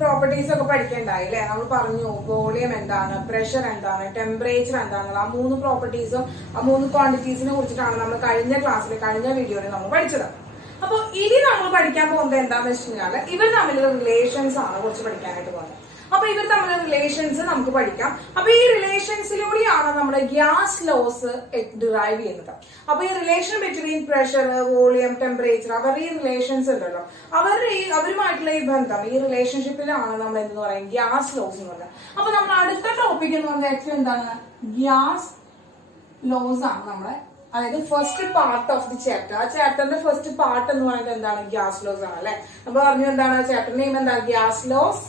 Properties ഒക്കെ പഠിക്കണ്ടായി അല്ലെ. നമ്മൾ പറഞ്ഞു വോളിയം എന്താണ്, പ്രഷർ എന്താണ്, ടെമ്പറേച്ചർ എന്താണെന്നുള്ള ആ 3 പ്രോപ്പർട്ടീസും ആ 3 ക്വാണ്ടിറ്റീസിനെ കുറിച്ചിട്ടാണ് നമ്മൾ കഴിഞ്ഞ ക്ലാസ്സിൽ കഴിഞ്ഞ വീഡിയോയിൽ നമ്മൾ പഠിച്ചത്. അപ്പൊ ഇനി നമ്മൾ പഠിക്കാൻ പോകുന്നത് എന്താണെന്ന് വെച്ച് കഴിഞ്ഞാൽ ഇവർ തമ്മിലുള്ള റിലേഷൻസ് ആണ് കുറച്ച് പഠിക്കാനായിട്ട് പോകുന്നത്. അപ്പൊ ഇവർ തമ്മിലുള്ള റിലേഷൻസ് നമുക്ക് പഠിക്കാം. അപ്പൊ ഈ റിലേഷൻസിലൂടെയാണ് നമ്മുടെ ഗ്യാസ് ലോസ് ഡിറൈവ് ചെയ്യുന്നത്. അപ്പൊ ഈ relation between pressure, volume, temperature, അവരുടെ ഈ റിലേഷൻസ് ഉണ്ടല്ലോ, അവരുമായിട്ടുള്ള ഈ ബന്ധം, ഈ റിലേഷൻഷിപ്പിലാണ് നമ്മൾ എന്ന് പറയും ഗ്യാസ് ലോസ് എന്ന് പറയുന്നത്. അപ്പൊ നമ്മൾ അടുത്ത ടോപ്പിക് എന്ന് പറയുന്നത് ആക്ച്വലി എന്താണ്, ഗ്യാസ് ലോസ് ആണ് നമ്മുടെ, അതായത് first part of the chapter. ആ ചാപ്റ്ററിന്റെ ഫസ്റ്റ് പാർട്ട് എന്ന് പറയുന്നത് എന്താണ്, ഗ്യാസ് ലോസ് ആണ് അല്ലെ. നമ്മൾ പറഞ്ഞു എന്താണ് ചാപ്റ്റർ നെയിം, എന്താ, gas loss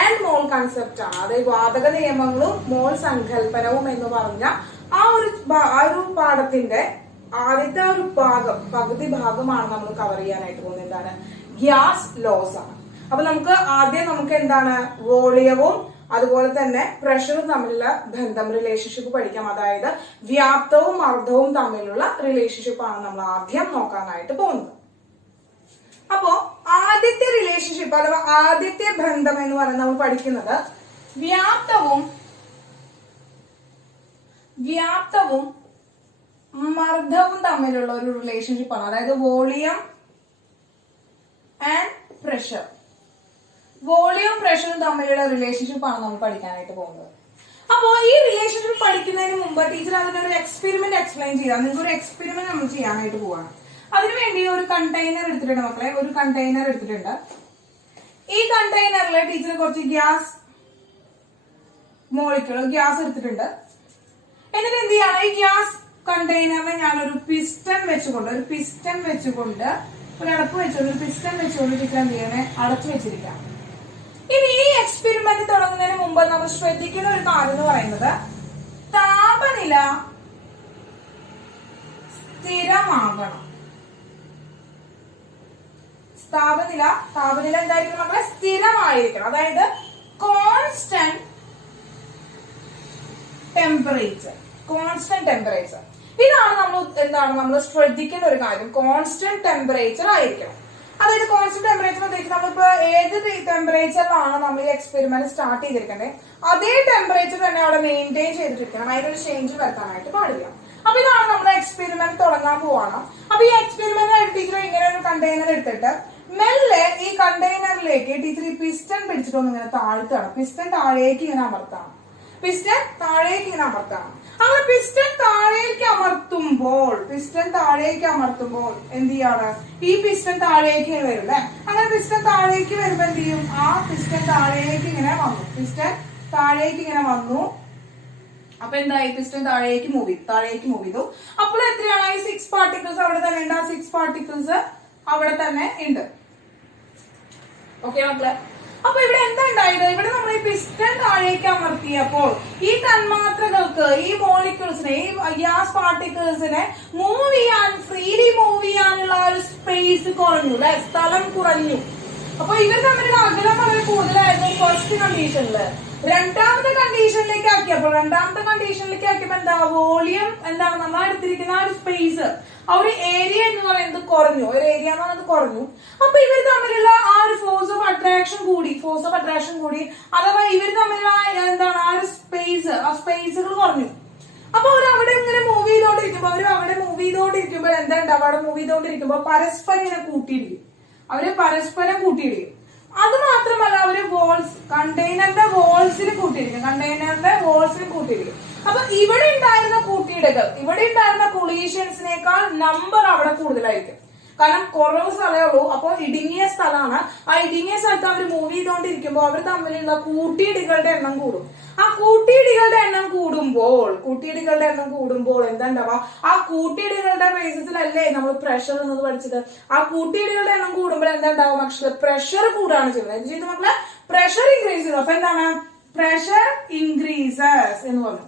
and mall concept ആണ്. അതായത് വാതക നിയമങ്ങളും മോൾ സങ്കല്പനവും എന്ന് പറഞ്ഞ ആ ഒരു പാഠത്തിന്റെ ആദ്യത്തെ ഒരു ഭാഗം, പകുതി ഭാഗമാണ് നമ്മൾ കവർ ചെയ്യാനായിട്ട് പോകുന്നത്. എന്താണ്, ഗ്യാസ് ലോസ് ആണ്. അപ്പൊ നമുക്ക് എന്താണ്, വോളിയവും അതുപോലെ തന്നെ പ്രഷറും തമ്മിലുള്ള ബന്ധം, റിലേഷൻഷിപ്പ് പഠിക്കാം. അതായത് വ്യാപ്തവും മർദ്ദവും തമ്മിലുള്ള റിലേഷൻഷിപ്പാണ് നമ്മൾ ആദ്യം നോക്കാനായിട്ട് പോകുന്നത്. അപ്പോ ആദ്യത്തെ റിലേഷൻഷിപ്പ് അഥവാ ആദ്യത്തെ ബന്ധം എന്ന് പറയുന്നത് നമ്മൾ പഠിക്കുന്നത് വ്യാപ്തവും മർദ്ദവും തമ്മിലുള്ള ഒരു റിലേഷൻഷിപ്പാണ്. അതായത് വോളിയം ആൻഡ് പ്രഷർ, വോളിയം പ്രഷറും തമ്മിലുള്ള റിലേഷൻഷിപ്പാണ് നമ്മൾ പഠിക്കാനായിട്ട് പോകുന്നത്. അപ്പോ ഈ റിലേഷൻഷിപ്പ് പഠിക്കുന്നതിന് മുമ്പ് ടീച്ചർ അതിനൊരു എക്സ്പെരിമെന്റ് എക്സ്പ്ലെയിൻ ചെയ്താൽ നിങ്ങൾക്ക് ഒരു എക്സ്പെരിമെന്റ് നമ്മൾ ചെയ്യാനായിട്ട് പോവാണ്. അതിനുവേണ്ടി ഒരു കണ്ടെയ്നർ എടുത്തിട്ടുണ്ട് മക്കളെ, ഒരു കണ്ടെയ്നർ എടുത്തിട്ടുണ്ട്. ഈ കണ്ടെയ്നറിൽ ടീച്ചർ കുറച്ച് ഗ്യാസ് ഗ്യാസ് എടുത്തിട്ടുണ്ട്. എന്നിട്ട് എന്ത് ചെയ്യാണ്, ഈ ഗ്യാസ് കണ്ടെയ്നറിനെ ഞാനൊരു പിസ്റ്റൺ വെച്ചുകൊണ്ട് ഒരു അടപ്പ് വെച്ചുകൊണ്ട് ഒരു പിസ്റ്റൺ വെച്ചുകൊണ്ട് ടീച്ചർ എന്ത് ചെയ്യണേ, അടച്ചു വെച്ചിരിക്കാം. ഇനി ഈ എക്സ്പെരിമെന്റ് തുടങ്ങുന്നതിന് മുമ്പ് നമ്മൾ ശ്രദ്ധിക്കുന്ന ഒരു കാര്യം എന്ന് പറയുന്നത് താപനില സ്ഥിരമാകണം. താപനില എന്തായിരിക്കും മക്കളെ, സ്ഥിരമായിരിക്കണം. അതായത് കോൺസ്റ്റന്റ് ടെമ്പറേച്ചർ. ഇതാണ് നമ്മൾ ശ്രദ്ധിക്കേണ്ട ഒരു കാര്യം. കോൺസ്റ്റന്റ് ടെമ്പറേച്ചർ ആയിരിക്കണം. അതായത് കോൺസ്റ്റന്റ് ടെമ്പറേച്ചർ ഉദ്ദേശിച്ച് നമ്മളിപ്പോ ഏത് ടെമ്പറേച്ചറിലാണ് നമ്മൾ ഈ എക്സ്പെരിമെന്റ് സ്റ്റാർട്ട് ചെയ്തിരിക്കണ്ടേ അതേ ടെമ്പറേച്ചർ തന്നെ അവിടെ മെയിൻറ്റെയിൻ ചെയ്തിരിക്കണം. അതിനൊരു ചേഞ്ച് വരുത്താനായിട്ട് പാടില്ല. അപ്പൊ ഇതാണ് നമ്മുടെ എക്സ്പെരിമെന്റ് തുടങ്ങാൻ പോവാണ്. അപ്പൊ ഈ എക്സ്പെരിമെന്റ് ടീച്ചർ ഇങ്ങനെ ഒരു കണ്ടെയ്നർ എടുത്തിട്ട് മെല്ലെ ഈ കണ്ടെയ്നറിലേക്ക് ടീച്ചർ ഈ പിസ്റ്റൺ പിടിച്ചിട്ടൊന്ന് ഇങ്ങനെ താഴ്ത്താണ്. പിസ്റ്റൺ താഴേക്ക് ഇങ്ങനെ അമർത്താണ്. അങ്ങനെ പിസ്റ്റൺ താഴേക്ക് അമർത്തുമ്പോൾ എന്ത് ചെയ്യാണ്, ഈ പിസ്റ്റൺ താഴേക്ക് വരും അല്ലെ. അങ്ങനെ പിസ്റ്റൺ താഴേക്ക് വരുമ്പോ എന്ത് ചെയ്യും, ആ പിസ്റ്റൺ താഴേക്ക് ഇങ്ങനെ വന്നു. അപ്പൊ എന്തായി, പിസ്റ്റൺ താഴേക്ക് മൂവ് ചെയ്തു. അപ്പോൾ എത്രയാണ്, ഈ 6 പാർട്ടിക്കിൾസ് അവിടെ തന്നെ ഉണ്ട്. ആ 6 പാർട്ടിക്കിൾസ് അവിടെ തന്നെ ഉണ്ട്. ഓക്കെ മക്കളെ. അപ്പൊ ഇവിടെ എന്താ ഉണ്ടായത്, ഇവിടെ നമ്മൾ ഈ പിസ്റ്റൺ താഴേക്ക് അമർത്തിയപ്പോൾ ഈ തന്മാത്രകൾക്ക്, ഈ മോളിക്യൂൾസിനെ, ഈ ഗ്യാസ് പാർട്ടിക്കിൾസിനെ ഫ്രീലി മൂവ് ചെയ്യാനുള്ള ഒരു സ്പേസ് കുറഞ്ഞു അല്ലെ, സ്ഥലം കുറഞ്ഞു. അപ്പൊ ഇവർ തമ്മിലുള്ള അകലം വളരെ കൂടുതലായിരുന്നു ഫസ്റ്റ് കണ്ടീഷനില്. രണ്ടാമത്തെ കണ്ടീഷനിലേക്ക് ആക്കിയപ്പോൾ എന്താ, വോളിയം എന്താണ് നമ്മൾ എടുത്തിരിക്കുന്ന ആ ഒരു സ്പേസ്, ആ ഒരു ഏരിയ എന്ന് പറയുന്നത് കുറഞ്ഞു. അപ്പൊ ഇവർ തമ്മിലുള്ള ആ ഒരു ഫോഴ്സ് ഓഫ് അട്രാക്ഷൻ കൂടി, അഥവാ ഇവർ തമ്മിലുള്ള എന്താണ് ആ ഒരു സ്പേസുകൾ കുറഞ്ഞു. അപ്പൊ അവർ അവിടെ ഇങ്ങനെ മൂവ് ചെയ്തോണ്ടിരിക്കുമ്പോൾ എന്താ ഉണ്ടാവുക, അവിടെ മൂവ് ചെയ്തോണ്ടിരിക്കുമ്പോൾ പരസ്പരം കൂട്ടിയിടിക്കും. അത് മാത്രമല്ല അവര് കണ്ടെയ്നറിന്റെ വോൾസിൽ കൂട്ടിയിടിക്കും. അപ്പൊ ഇവിടെ ഉണ്ടായിരുന്ന കൊളീഷൻസിനേക്കാൾ നമ്പർ അവിടെ കൂടുതലായിരിക്കും. കാരണം കുറവ് സ്ഥലമേ ഉള്ളൂ. അപ്പൊ ഇടുങ്ങിയ സ്ഥലമാണ്. ആ ഇടുങ്ങിയ സ്ഥലത്ത് അവർ മൂവ് ചെയ്തോണ്ടിരിക്കുമ്പോൾ അവർ തമ്മിലുള്ള കൂട്ടിയിടികളുടെ എണ്ണം കൂടും. ആ കൂട്ടിയിടികളുടെ എണ്ണം കൂടുമ്പോൾ എന്താ ഉണ്ടാവുക, ആ കൂട്ടിയിടികളുടെ ബേസിസിലല്ലേ നമ്മൾ പ്രഷർ എന്നത് പഠിച്ചത്. ആ കൂട്ടിയിടികളുടെ എണ്ണം കൂടുമ്പോൾ എന്താ ഉണ്ടാവുക, മക്കളെ, പ്രഷർ കൂടുകയാണ് ചെയ്യുന്നത്. എന്ത് ചെയ്തു മക്കളെ, പ്രഷർ ഇൻക്രീസ് ചെയ്തു. അപ്പൊ എന്താണ്, പ്രഷർ ഇൻക്രീസസ് എന്ന് പറഞ്ഞു.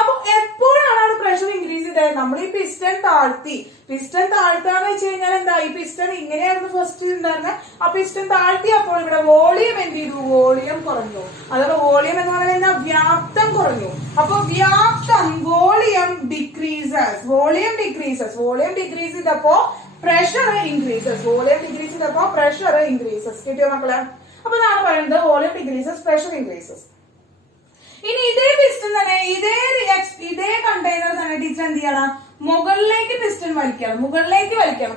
അപ്പൊ എപ്പോഴാണ് അവിടെ പ്രഷർ ഇൻക്രീസ് ചെയ്തത്, നമ്മൾ ഈ പിസ്റ്റൺ താഴ്ത്താന്ന് വെച്ച് കഴിഞ്ഞാൽ എന്താ, ഈ പിസ്റ്റൺ ഇങ്ങനെയായിരുന്നു ഫസ്റ്റ് ഉണ്ടായിരുന്നത്. ആ പിസ്റ്റൺ താഴ്ത്തിയപ്പോൾ ഇവിടെ വോളിയം എന്ത് ചെയ്തു, വോളിയം കുറഞ്ഞു. അഥവാ വോളിയം എന്ന് പറയുന്നത് വ്യാപ്തം കുറഞ്ഞു. അപ്പൊ വോളിയം ഡിക്രീസ് ചെയ്തപ്പോ പ്രഷർ ഇൻക്രീസസ്. കിട്ടിയോ മക്കളെ. അപ്പൊ ഇതാണ് പറയുന്നത് വോളിയം ഡിക്രീസസ്, പ്രഷർ ഇൻക്രീസസ്. ഇനി ഇതേ പിസ്റ്റൺ തന്നെ ഇതേ കണ്ടെയ്നർ തന്നെ ടീച്ചർ എന്ത് ചെയ്യണം, മുകളിലേക്ക് പിസ്റ്റൺ വലിക്കണം,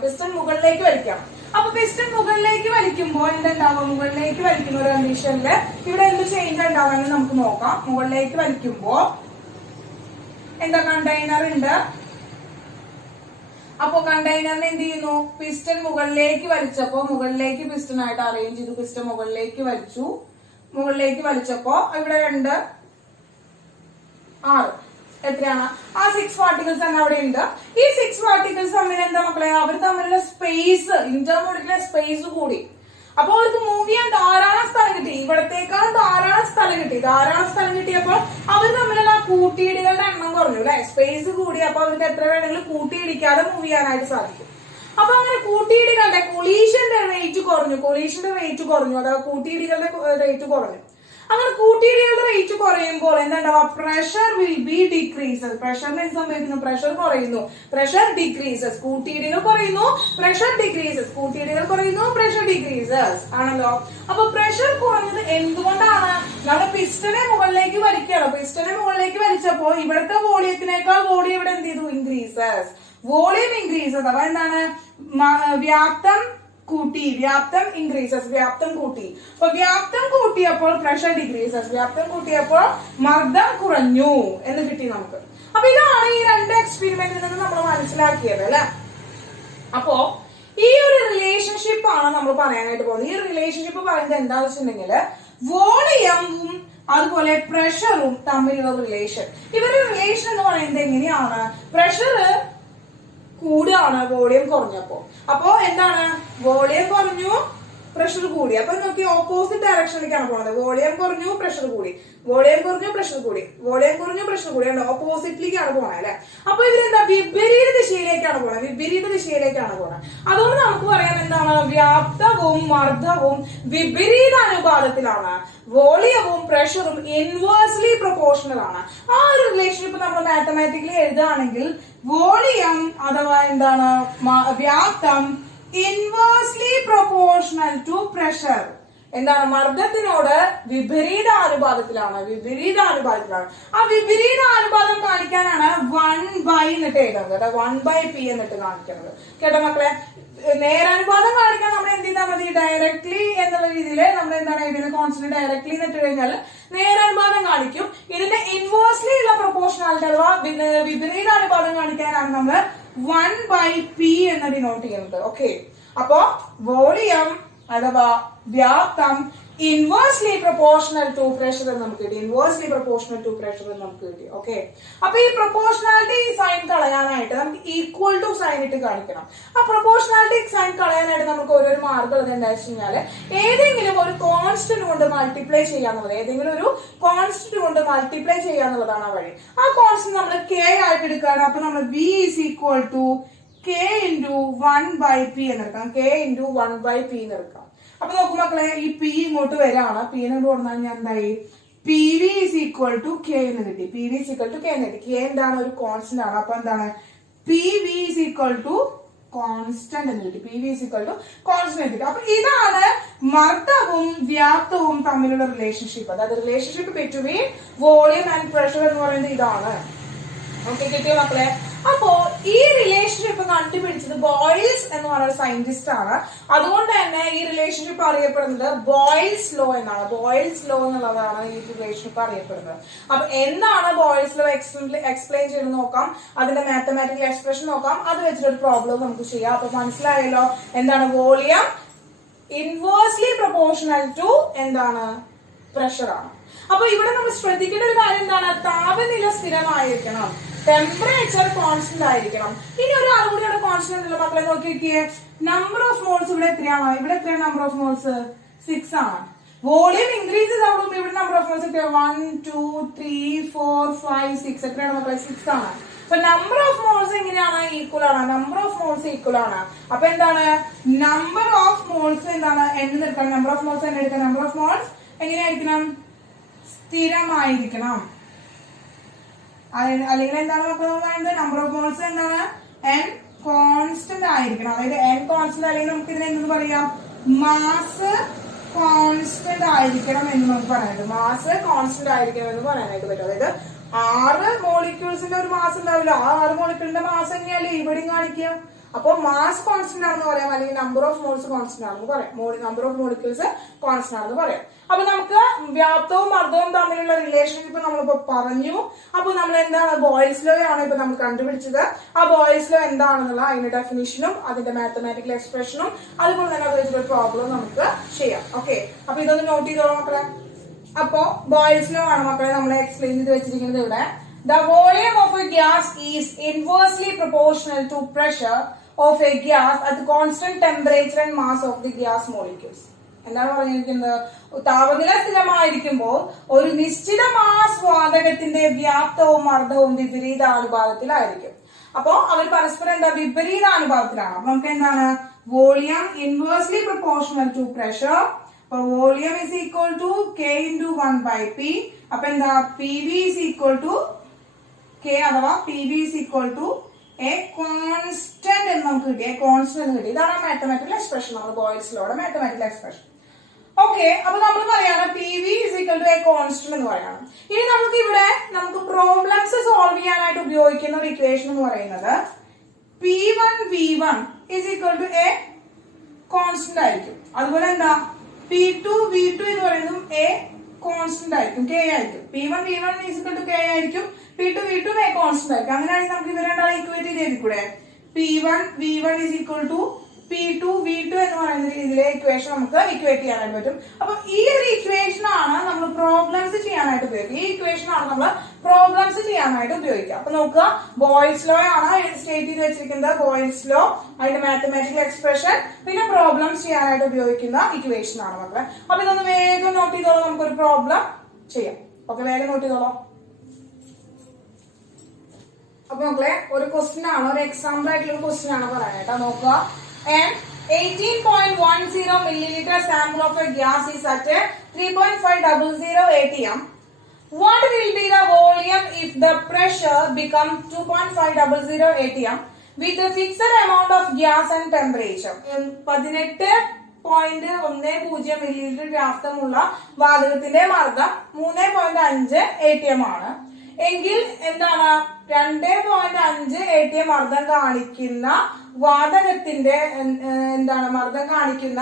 പിസ്റ്റൺ മുകളിലേക്ക് വലിക്കണം. അപ്പൊ പിസ്റ്റൺ മുകളിലേക്ക് വലിക്കുമ്പോൾ എന്തുണ്ടാവും, മുകളിലേക്ക് വലിക്കുന്ന ഒരു കണ്ടീഷനിൽ ഇവിടെ എന്ത് ചേഞ്ച് ഉണ്ടാവുമെന്ന് നമുക്ക് നോക്കാം. മുകളിലേക്ക് വലിക്കുമ്പോ എന്താ, കണ്ടെയ്നർ ഉണ്ട്. അപ്പൊ കണ്ടെയ്നറിന് എന്ത് ചെയ്യുന്നു, പിസ്റ്റൺ മുകളിലേക്ക് വലിച്ചപ്പോ മുകളിലേക്ക് പിസ്റ്റൺ ആയിട്ട് അറേഞ്ച് ചെയ്തു, പിസ്റ്റൺ മുകളിലേക്ക് വലിച്ചപ്പോ ഇവിടെ 2 6 എത്രയാണ്, ആ 6 പാർട്ടിക്കിൾസ് തന്നെ അവിടെ ഉണ്ട്. ഈ 6 പാർട്ടിക്കിൾസ് തമ്മിൽ എന്താ മക്കളെ, അവർ തമ്മിലുള്ള സ്പേസ്, ഇന്റർമോഡിക്കുലർ സ്പേസ് കൂടി. അപ്പൊ അവർക്ക് മൂവ് ചെയ്യാൻ ധാരാളം സ്ഥലം കിട്ടി, ഇവിടത്തേക്കാൾ ധാരാളം സ്ഥലം കിട്ടിയപ്പോ അവർ തമ്മിലുള്ള കൂട്ടിയിടികളുടെ എണ്ണം കുറഞ്ഞു അല്ലെ, സ്പേസ് കൂടി. അപ്പൊ അവർക്ക് എത്ര വേണമെങ്കിലും കൂട്ടിയിടിക്കാതെ മൂവ് ചെയ്യാനായിട്ട് സാധിക്കും. അപ്പൊ അങ്ങനെ കൂട്ടിയിടികളുടെ കൊളീഷന്റെ റേറ്റ് കുറഞ്ഞു, അതായത് കൂട്ടിയിടികളുടെ റേറ്റ് കുറഞ്ഞു. അങ്ങനെ കൂട്ടിയിടികളുടെ റേറ്റ് കുറയുമ്പോൾ എന്താ, പ്രഷർ വിൽ ബി ഡിക്രീസസ്. പ്രഷറിന് എന്ത് സംഭവിക്കുന്നു, പ്രഷർ കുറയുന്നു, പ്രഷർ ഡിക്രീസസ്. കൂട്ടിയിടികൾ കുറയുന്നു, പ്രഷർ ഡിക്രീസസ് ആണല്ലോ. അപ്പൊ പ്രഷർ കുറഞ്ഞത് എന്തുകൊണ്ടാണ്, നമ്മൾ പിസ്റ്റനെ മുകളിലേക്ക് വലിച്ചപ്പോ ഇവിടുത്തെ വോളിയത്തിനേക്കാൾ വോളിയം ഇവിടെ എന്ത് ചെയ്തു, ഇൻക്രീസസ്. Volume increases. അപ്പൊ എന്താണ്, വ്യാപ്തം ഇൻക്രീസസ്, വ്യാപ്തം കൂട്ടി. അപ്പൊ വ്യാപ്തം കൂട്ടിയപ്പോൾ പ്രഷർ ഡിക്രീസസ്, വ്യാപ്തം കൂട്ടിയപ്പോൾ മർദ്ദം കുറഞ്ഞു എന്ന് കിട്ടി നമുക്ക്. അപ്പൊ ഇതാണ് ഈ 2 എക്സ്പെരിമെന്റിൽ നിന്ന് നമ്മൾ മനസ്സിലാക്കിയത് അല്ലെ. അപ്പോ ഈ ഒരു റിലേഷൻഷിപ്പ് ആണ് നമ്മൾ പറയാനായിട്ട് പോകുന്നത്. ഈ റിലേഷൻഷിപ്പ് പറയുന്നത് എന്താണെന്ന് വെച്ചിട്ടുണ്ടെങ്കിൽ വോളിയവും അതുപോലെ പ്രഷറും തമ്മിലുള്ള റിലേഷൻ. ഇവരുടെ റിലേഷൻ എന്ന് പറയുന്നത് എങ്ങനെയാണ്, പ്രഷർ കൂടാണ് വോളിയം കുറഞ്ഞപ്പോ. അപ്പോ എന്താണ്, വോളിയം കുറഞ്ഞു, പ്രഷർ കൂടി. അപ്പൊ നോക്കി ഓപ്പോസിറ്റ് ഡയറക്ഷനിലേക്കാണ് പോകുന്നത്. വോളിയം കുറഞ്ഞു, പ്രഷർ കൂടി, ഓപ്പോസിറ്റിലേക്കാണ് പോണത് അല്ലെ. അപ്പൊ ഇവരെന്താ, വിപരീത ദിശയിലേക്കാണ് പോണത്. അതുകൊണ്ട് നമുക്ക് പറയാം എന്താണ്, വ്യാപ്തവും മർദ്ദവും വിപരീത അനുപാതത്തിലാണ്, വോളിയവും പ്രഷറും ഇൻവേഴ്സ്ലി പ്രൊപ്പോർഷണൽ ആണ്. ആ ഒരു റിലേഷൻഷിപ്പ് നമ്മൾ മാത്തമാറ്റിക്കലി എഴുതുകയാണെങ്കിൽ വോളിയം അഥവാ എന്താണ്, വ്യാപ്തം ഇൻവേഴ്സ്ലി പ്രൊപ്പോർഷണൽ ടു പ്രഷർ. എന്താണ്, മർദ്ദത്തിനോട് വിപരീത അനുപാതത്തിലാണ്. ആ വിപരീത അനുപാതം കാണിക്കാനാണ് 1/, എന്നിട്ട് എഴുതുന്നത്, 1/p എന്നിട്ട് കാണിക്കുന്നത്. കേട്ടോ മക്കളെ, നേരാനുപാതം കാണിക്കാൻ നമ്മൾ എന്ത് ചെയ്താൽ മതി, ഡയറക്ട്ലി എന്നുള്ള രീതിയിൽ നമ്മൾ എന്താണ് ഇതിന് കോൺസ്റ്റന്റ് ഡയറക്ട്ലി എന്നിട്ട് കഴിഞ്ഞാൽ നേരാനുപാതം കാണിക്കും. ഇതിന്റെ ഇൻവേഴ്സ്ലി ഉള്ള പ്രൊപ്പോർഷണാലിറ്റി അഥവാ വിപരീത അനുപാതം കാണിക്കാനാണ് നമ്മൾ 1/p എന്ന് ഡിനോട്ട് ചെയ്യുന്നത്. ഓക്കെ, അപ്പോ വോളിയം അഥവാ വ്യാപ്തം ഇൻവേഴ്സ്ലി പ്രൊപ്പോർഷണൽ ടു പ്രഷർ നമുക്ക് കിട്ടി. ഓക്കെ, അപ്പൊ ഈ പ്രൊപ്പോർഷണാലിറ്റി സൈൻ കളയാനായിട്ട് നമുക്ക് ഈക്വൽ ടു സൈൻ ഇട്ട് കാണിക്കണം. ആ പ്രൊപ്പോർഷണാലിറ്റി സൈൻ കളയാനായിട്ട് നമുക്ക് ഓരോരോ മാർഗം എന്താ വെച്ച് കഴിഞ്ഞാല് ഏതെങ്കിലും ഒരു കോൺസ്റ്റന്റ് കൊണ്ട് മൾട്ടിപ്ലൈ ചെയ്യാന്നുള്ളതാണ് ആ വഴി. ആ കോൺസ്റ്റന്റ് നമ്മൾ k ആയിട്ട് എടുക്കുകയാണ്. അപ്പൊ നമ്മൾ v is equal to k into 1/p എന്നെടുക്കാം, എന്നെടുക്കാം. അപ്പൊ നോക്കും മക്കളെ, ഈ p ഇങ്ങോട്ട് വരാണ്, p എന്നോട് പറഞ്ഞാൽ ഞാൻ എന്തായി, pv is equal to k എന്ന് കിട്ടി. k എന്താണ്, ഒരു കോൺസ്റ്റന്റ് ആണ്. അപ്പൊ എന്താണ്, pv is equal to constant എന്ന് കിട്ടി. അപ്പൊ ഇതാണ് മർദ്ദവും വ്യാപ്തവും തമ്മിലുള്ള റിലേഷൻഷിപ്പ്. അതായത് relationship between volume and pressure എന്ന് പറയുന്നത് ഇതാണ്. ഓക്കെ, കിട്ടിയോ മക്കളെ? അപ്പോ ഈ റിലേഷൻഷിപ്പ് കണ്ടുപിടിച്ചത് ബോയിൽസ് എന്ന് പറയുന്ന സയന്റിസ്റ്റ് ആണ്. അതുകൊണ്ട് തന്നെ ഈ റിലേഷൻഷിപ്പ് അറിയപ്പെടുന്നത് ബോയിൽസ് ലോ എന്നാണ്. എന്നുള്ളതാണ് ഈ റിലേഷൻഷിപ്പ് അറിയപ്പെടുന്നത്. അപ്പൊ എന്താണ് ബോയിൽസ് ലോ എക്സ്പ്ലെയിൻ ചെയ്ത് നോക്കാം, അതിന്റെ മാത്തമാറ്റിക്കൽ എക്സ്പ്രഷൻ നോക്കാം, അത് വെച്ചിട്ടൊരു പ്രോബ്ലം നമുക്ക് ചെയ്യാം. അപ്പൊ മനസ്സിലായല്ലോ എന്താണ് വോളിയം ഇൻവേഴ്സ്ലി പ്രൊപ്പോർഷണൽ ടു എന്താണ്, പ്രഷർ ആണ്. അപ്പൊ ഇവിടെ നമ്മൾ ശ്രദ്ധിക്കേണ്ട ഒരു കാര്യം എന്താണ്, താപനില സ്ഥിരമായിരിക്കണം, ടെമ്പറേച്ചർ കോൺസ്റ്റന്റ് ആയിരിക്കണം. ഇനി ഒരു കൂടിയുടെ കോൺസ്റ്റന്റ് ഉള്ള മക്കളെ നോക്കിയേ, നമ്പർ ഓഫ് മോൾസ് ഇവിടെ എത്രയാണ്, എത്രയാണ് നമ്പർ ഓഫ് മോൾസ് 6 ആണ്. വോളിയം ഇൻക്രീസസ് ആവുമ്പോൾ ഇവിടെ നമ്പർ ഓഫ് മോൾസ് 1 2 3 4 5 6 എത്രയാണ് മക്കളെ, 6 ആണ്. അപ്പൊ നമ്പർ ഓഫ് മോൾസ് എങ്ങനെയാണ്, ഈക്വൽ ആണ്. അപ്പൊ എന്താണ്, നമ്പർ ഓഫ് മോൾസ് എന്താണ്, എടുക്കണം. നമ്പർ ഓഫ് മോൾസ് എങ്ങനെയായിരിക്കണം, സ്ഥിരമായിരിക്കണം. അല്ലെങ്കിൽ എന്താണ് മക്കൾ പറയുന്നത്, നമ്പർ ഓഫ് മോൾസ് എന്താണ്, n കോൺസ്റ്റന്റ് ആയിരിക്കണം. അതായത് n കോൺസ്റ്റന്റ് അല്ലെങ്കിൽ നമുക്ക് ഇതിനെ എന്തെന്ന് പറയാം, മാസ് കോൺസ്റ്റന്റ് ആയിരിക്കണം എന്ന് നമുക്ക് പറയാനായിട്ട്, മാസ് കോൺസ്റ്റന്റ് ആയിരിക്കണം എന്ന് പറയാനായിട്ട് പറ്റും. അതായത് 6 മോളിക്യൂൾസിന്റെ ഒരു മാസ് ഉണ്ടാവില്ല, ആ 6 മോളിക്യൂളിന്റെ മാസ് തന്നെയല്ലേ ഇവിടെയും കാണിക്കുക. അപ്പൊ മാസ് കോൺസ്റ്റന്റ് ആണെന്ന് പറയാം, അല്ലെങ്കിൽ നമ്പർ ഓഫ് മോൾസ് കോൺസ്റ്റന്റ് ആണെന്ന് പറയാം, നമ്പർ ഓഫ് മോളിക്യൂൾസ് കോൺസ്റ്റന്റ് ആണെന്ന് പറയാം. അപ്പൊ നമുക്ക് വ്യാപ്തവും മർദ്ദവും തമ്മിലുള്ള റിലേഷൻഷിപ്പ് നമ്മളിപ്പോ പറഞ്ഞു. അപ്പൊ നമ്മൾ എന്താണ് ബോയിൽസ് ലോ ആണ് ഇപ്പൊ നമ്മൾ കണ്ടുപിടിച്ചത്. ആ ബോയിൽസ് ലോ എന്താണെന്നുള്ള അതിന്റെ ഡെഫിനിഷനും അതിന്റെ മാത്തമാറ്റിക്കൽ എക്സ്പ്രഷനും അതുപോലെ തന്നെ അത് വെച്ചിട്ട് പ്രോബ്ലം നമുക്ക് ചെയ്യാം. ഓക്കെ, അപ്പൊ ഇതൊന്ന് നോട്ട് ചെയ്തോളാം മക്കളെ. അപ്പോ ബോയിൽസ് ലോ ആണ് മക്കളെ നമ്മൾ എക്സ്പ്ലെയിൻ ചെയ്ത് വെച്ചിരിക്കുന്നത് ഇവിടെ. The volume of a gas is inversely proportional to pressure of a gas at the constant temperature and mass of the gas molecules. എന്താണ് പറഞ്ഞിരിക്കുന്നത്? താപനില സ്ഥിരമായിരിക്കുമ്പോൾ ഒരു നിശ്ചിത മാസ് വാതകത്തിന്റെ വ്യാപ്തവും മർദ്ദവും വിപരീതാനുപാതത്തിലായിരിക്കും. അപ്പോ അവർ പരസ്പരം എന്താ വിപരീതാനുപാതത്തിലാണ്. അപ്പൊ നമുക്ക് എന്താണ് volume inversely proportional to pressure. അപ്പൊ volume is equal to K into 1/p. അപ്പൊ എന്താ P V is equal to K അഥവാ P V is equal to a constant എന്ന് നമുക്ക് കിട്ടി. കോൺസ്റ്റന്റ് എന്ന് കിട്ടി. ഇതാണ് മാത്തമാറ്റിക്കൽ എക്സ്പ്രഷൻ, നമ്മൾ ബോയിൽസ് ലോയുടെ മാത്തമാറ്റിക്കൽ എക്സ്പ്രഷൻ. ഓക്കെ, അപ്പൊ നമ്മൾ പറയാണ് P V is equal to a constant എന്ന് പറയാണ്. ഇനി നമുക്ക് ഇവിടെ നമുക്ക് പ്രോബ്ലംസ് സോൾവ് ചെയ്യാനായിട്ട് ഉപയോഗിക്കുന്ന ഒരു ഇക്വേഷൻ എന്ന് പറയുന്നത് P1 V1 is equal to a constant ആയിരിക്കും. അതുപോലെ എന്താ P2 V2 എന്ന് പറയുന്നതും എ കോൺസ്റ്റന്റ് ആയിരിക്കും, കെ ആയിരിക്കും. P1 V1 is equal to K ആയിരിക്കും, P2 V2 എ കോൺസ്റ്റന്റ് ആയിരിക്കും. അങ്ങനെയാണെങ്കിൽ നമുക്ക് ഇവ രണ്ടാളെ ഇക്വേറ്റ് ചെയ്തിരിക്കൂടെ. P1 V1 is equal to P2 V2 എന്ന് പറയുന്ന രീതിയിലെ ഇക്വേഷൻ നമുക്ക് ഇക്വേറ്റ് ചെയ്യാനായിട്ട് പറ്റും. അപ്പൊ ഈ ഒരു ഇക്വേഷൻ ആണ് നമ്മൾ പ്രോബ്ലംസ് ചെയ്യാനായിട്ട് ഉപയോഗിക്കുക. ഈ ഇക്വേഷൻ ആണ് നമ്മൾ പ്രോബ്ലംസ് ചെയ്യാനായിട്ട് ഉപയോഗിക്കുക. അപ്പൊ നോക്കുക, ബോയിൽസ് ലോ ആണ് സ്റ്റേറ്റ് ചെയ്ത് വെച്ചിരിക്കുന്നത്. ബോയിൽസ് ലോ, അതിന്റെ മാത്തമാറ്റിക്കൽ എക്സ്പ്രഷൻ, പിന്നെ പ്രോബ്ലംസ് ചെയ്യാനായിട്ട് ഉപയോഗിക്കുന്ന ഇക്വേഷൻ ആണ് മക്കളെ. അപ്പൊ ഇതൊന്ന് വേഗം നോട്ട് ചെയ്തോളാം, നമുക്കൊരു പ്രോബ്ലം ചെയ്യാം. ഓക്കെ, വേഗം നോട്ട് ചെയ്തോളാം. അപ്പൊ മക്കളെ ഒരു ക്വസ്റ്റ്യൻ ആണ്, ഒരു എക്സാമ്പിൾ ആയിട്ടുള്ള ഒരു ക്വസ്റ്റ്യൻ ആണ് പറയാനായിട്ട്. നോക്കുക, an 18.10 milliliter sample of a gas is at 3.500 atm. What will be the volume if the pressure becomes 2.500 atm with a fixed amount of gas and temperature? 18.10 milliliter വ്യാപ്തമുള്ള വാതകത്തിന്റെ മർദ്ദം 3.5 atm ആണ് എങ്കിൽ എന്താണ് 2.5 atm മർദ്ദം കാണിക്കുന്ന വാതകത്തിന്റെ എന്താണ് മർദ്ദം കാണിക്കുന്ന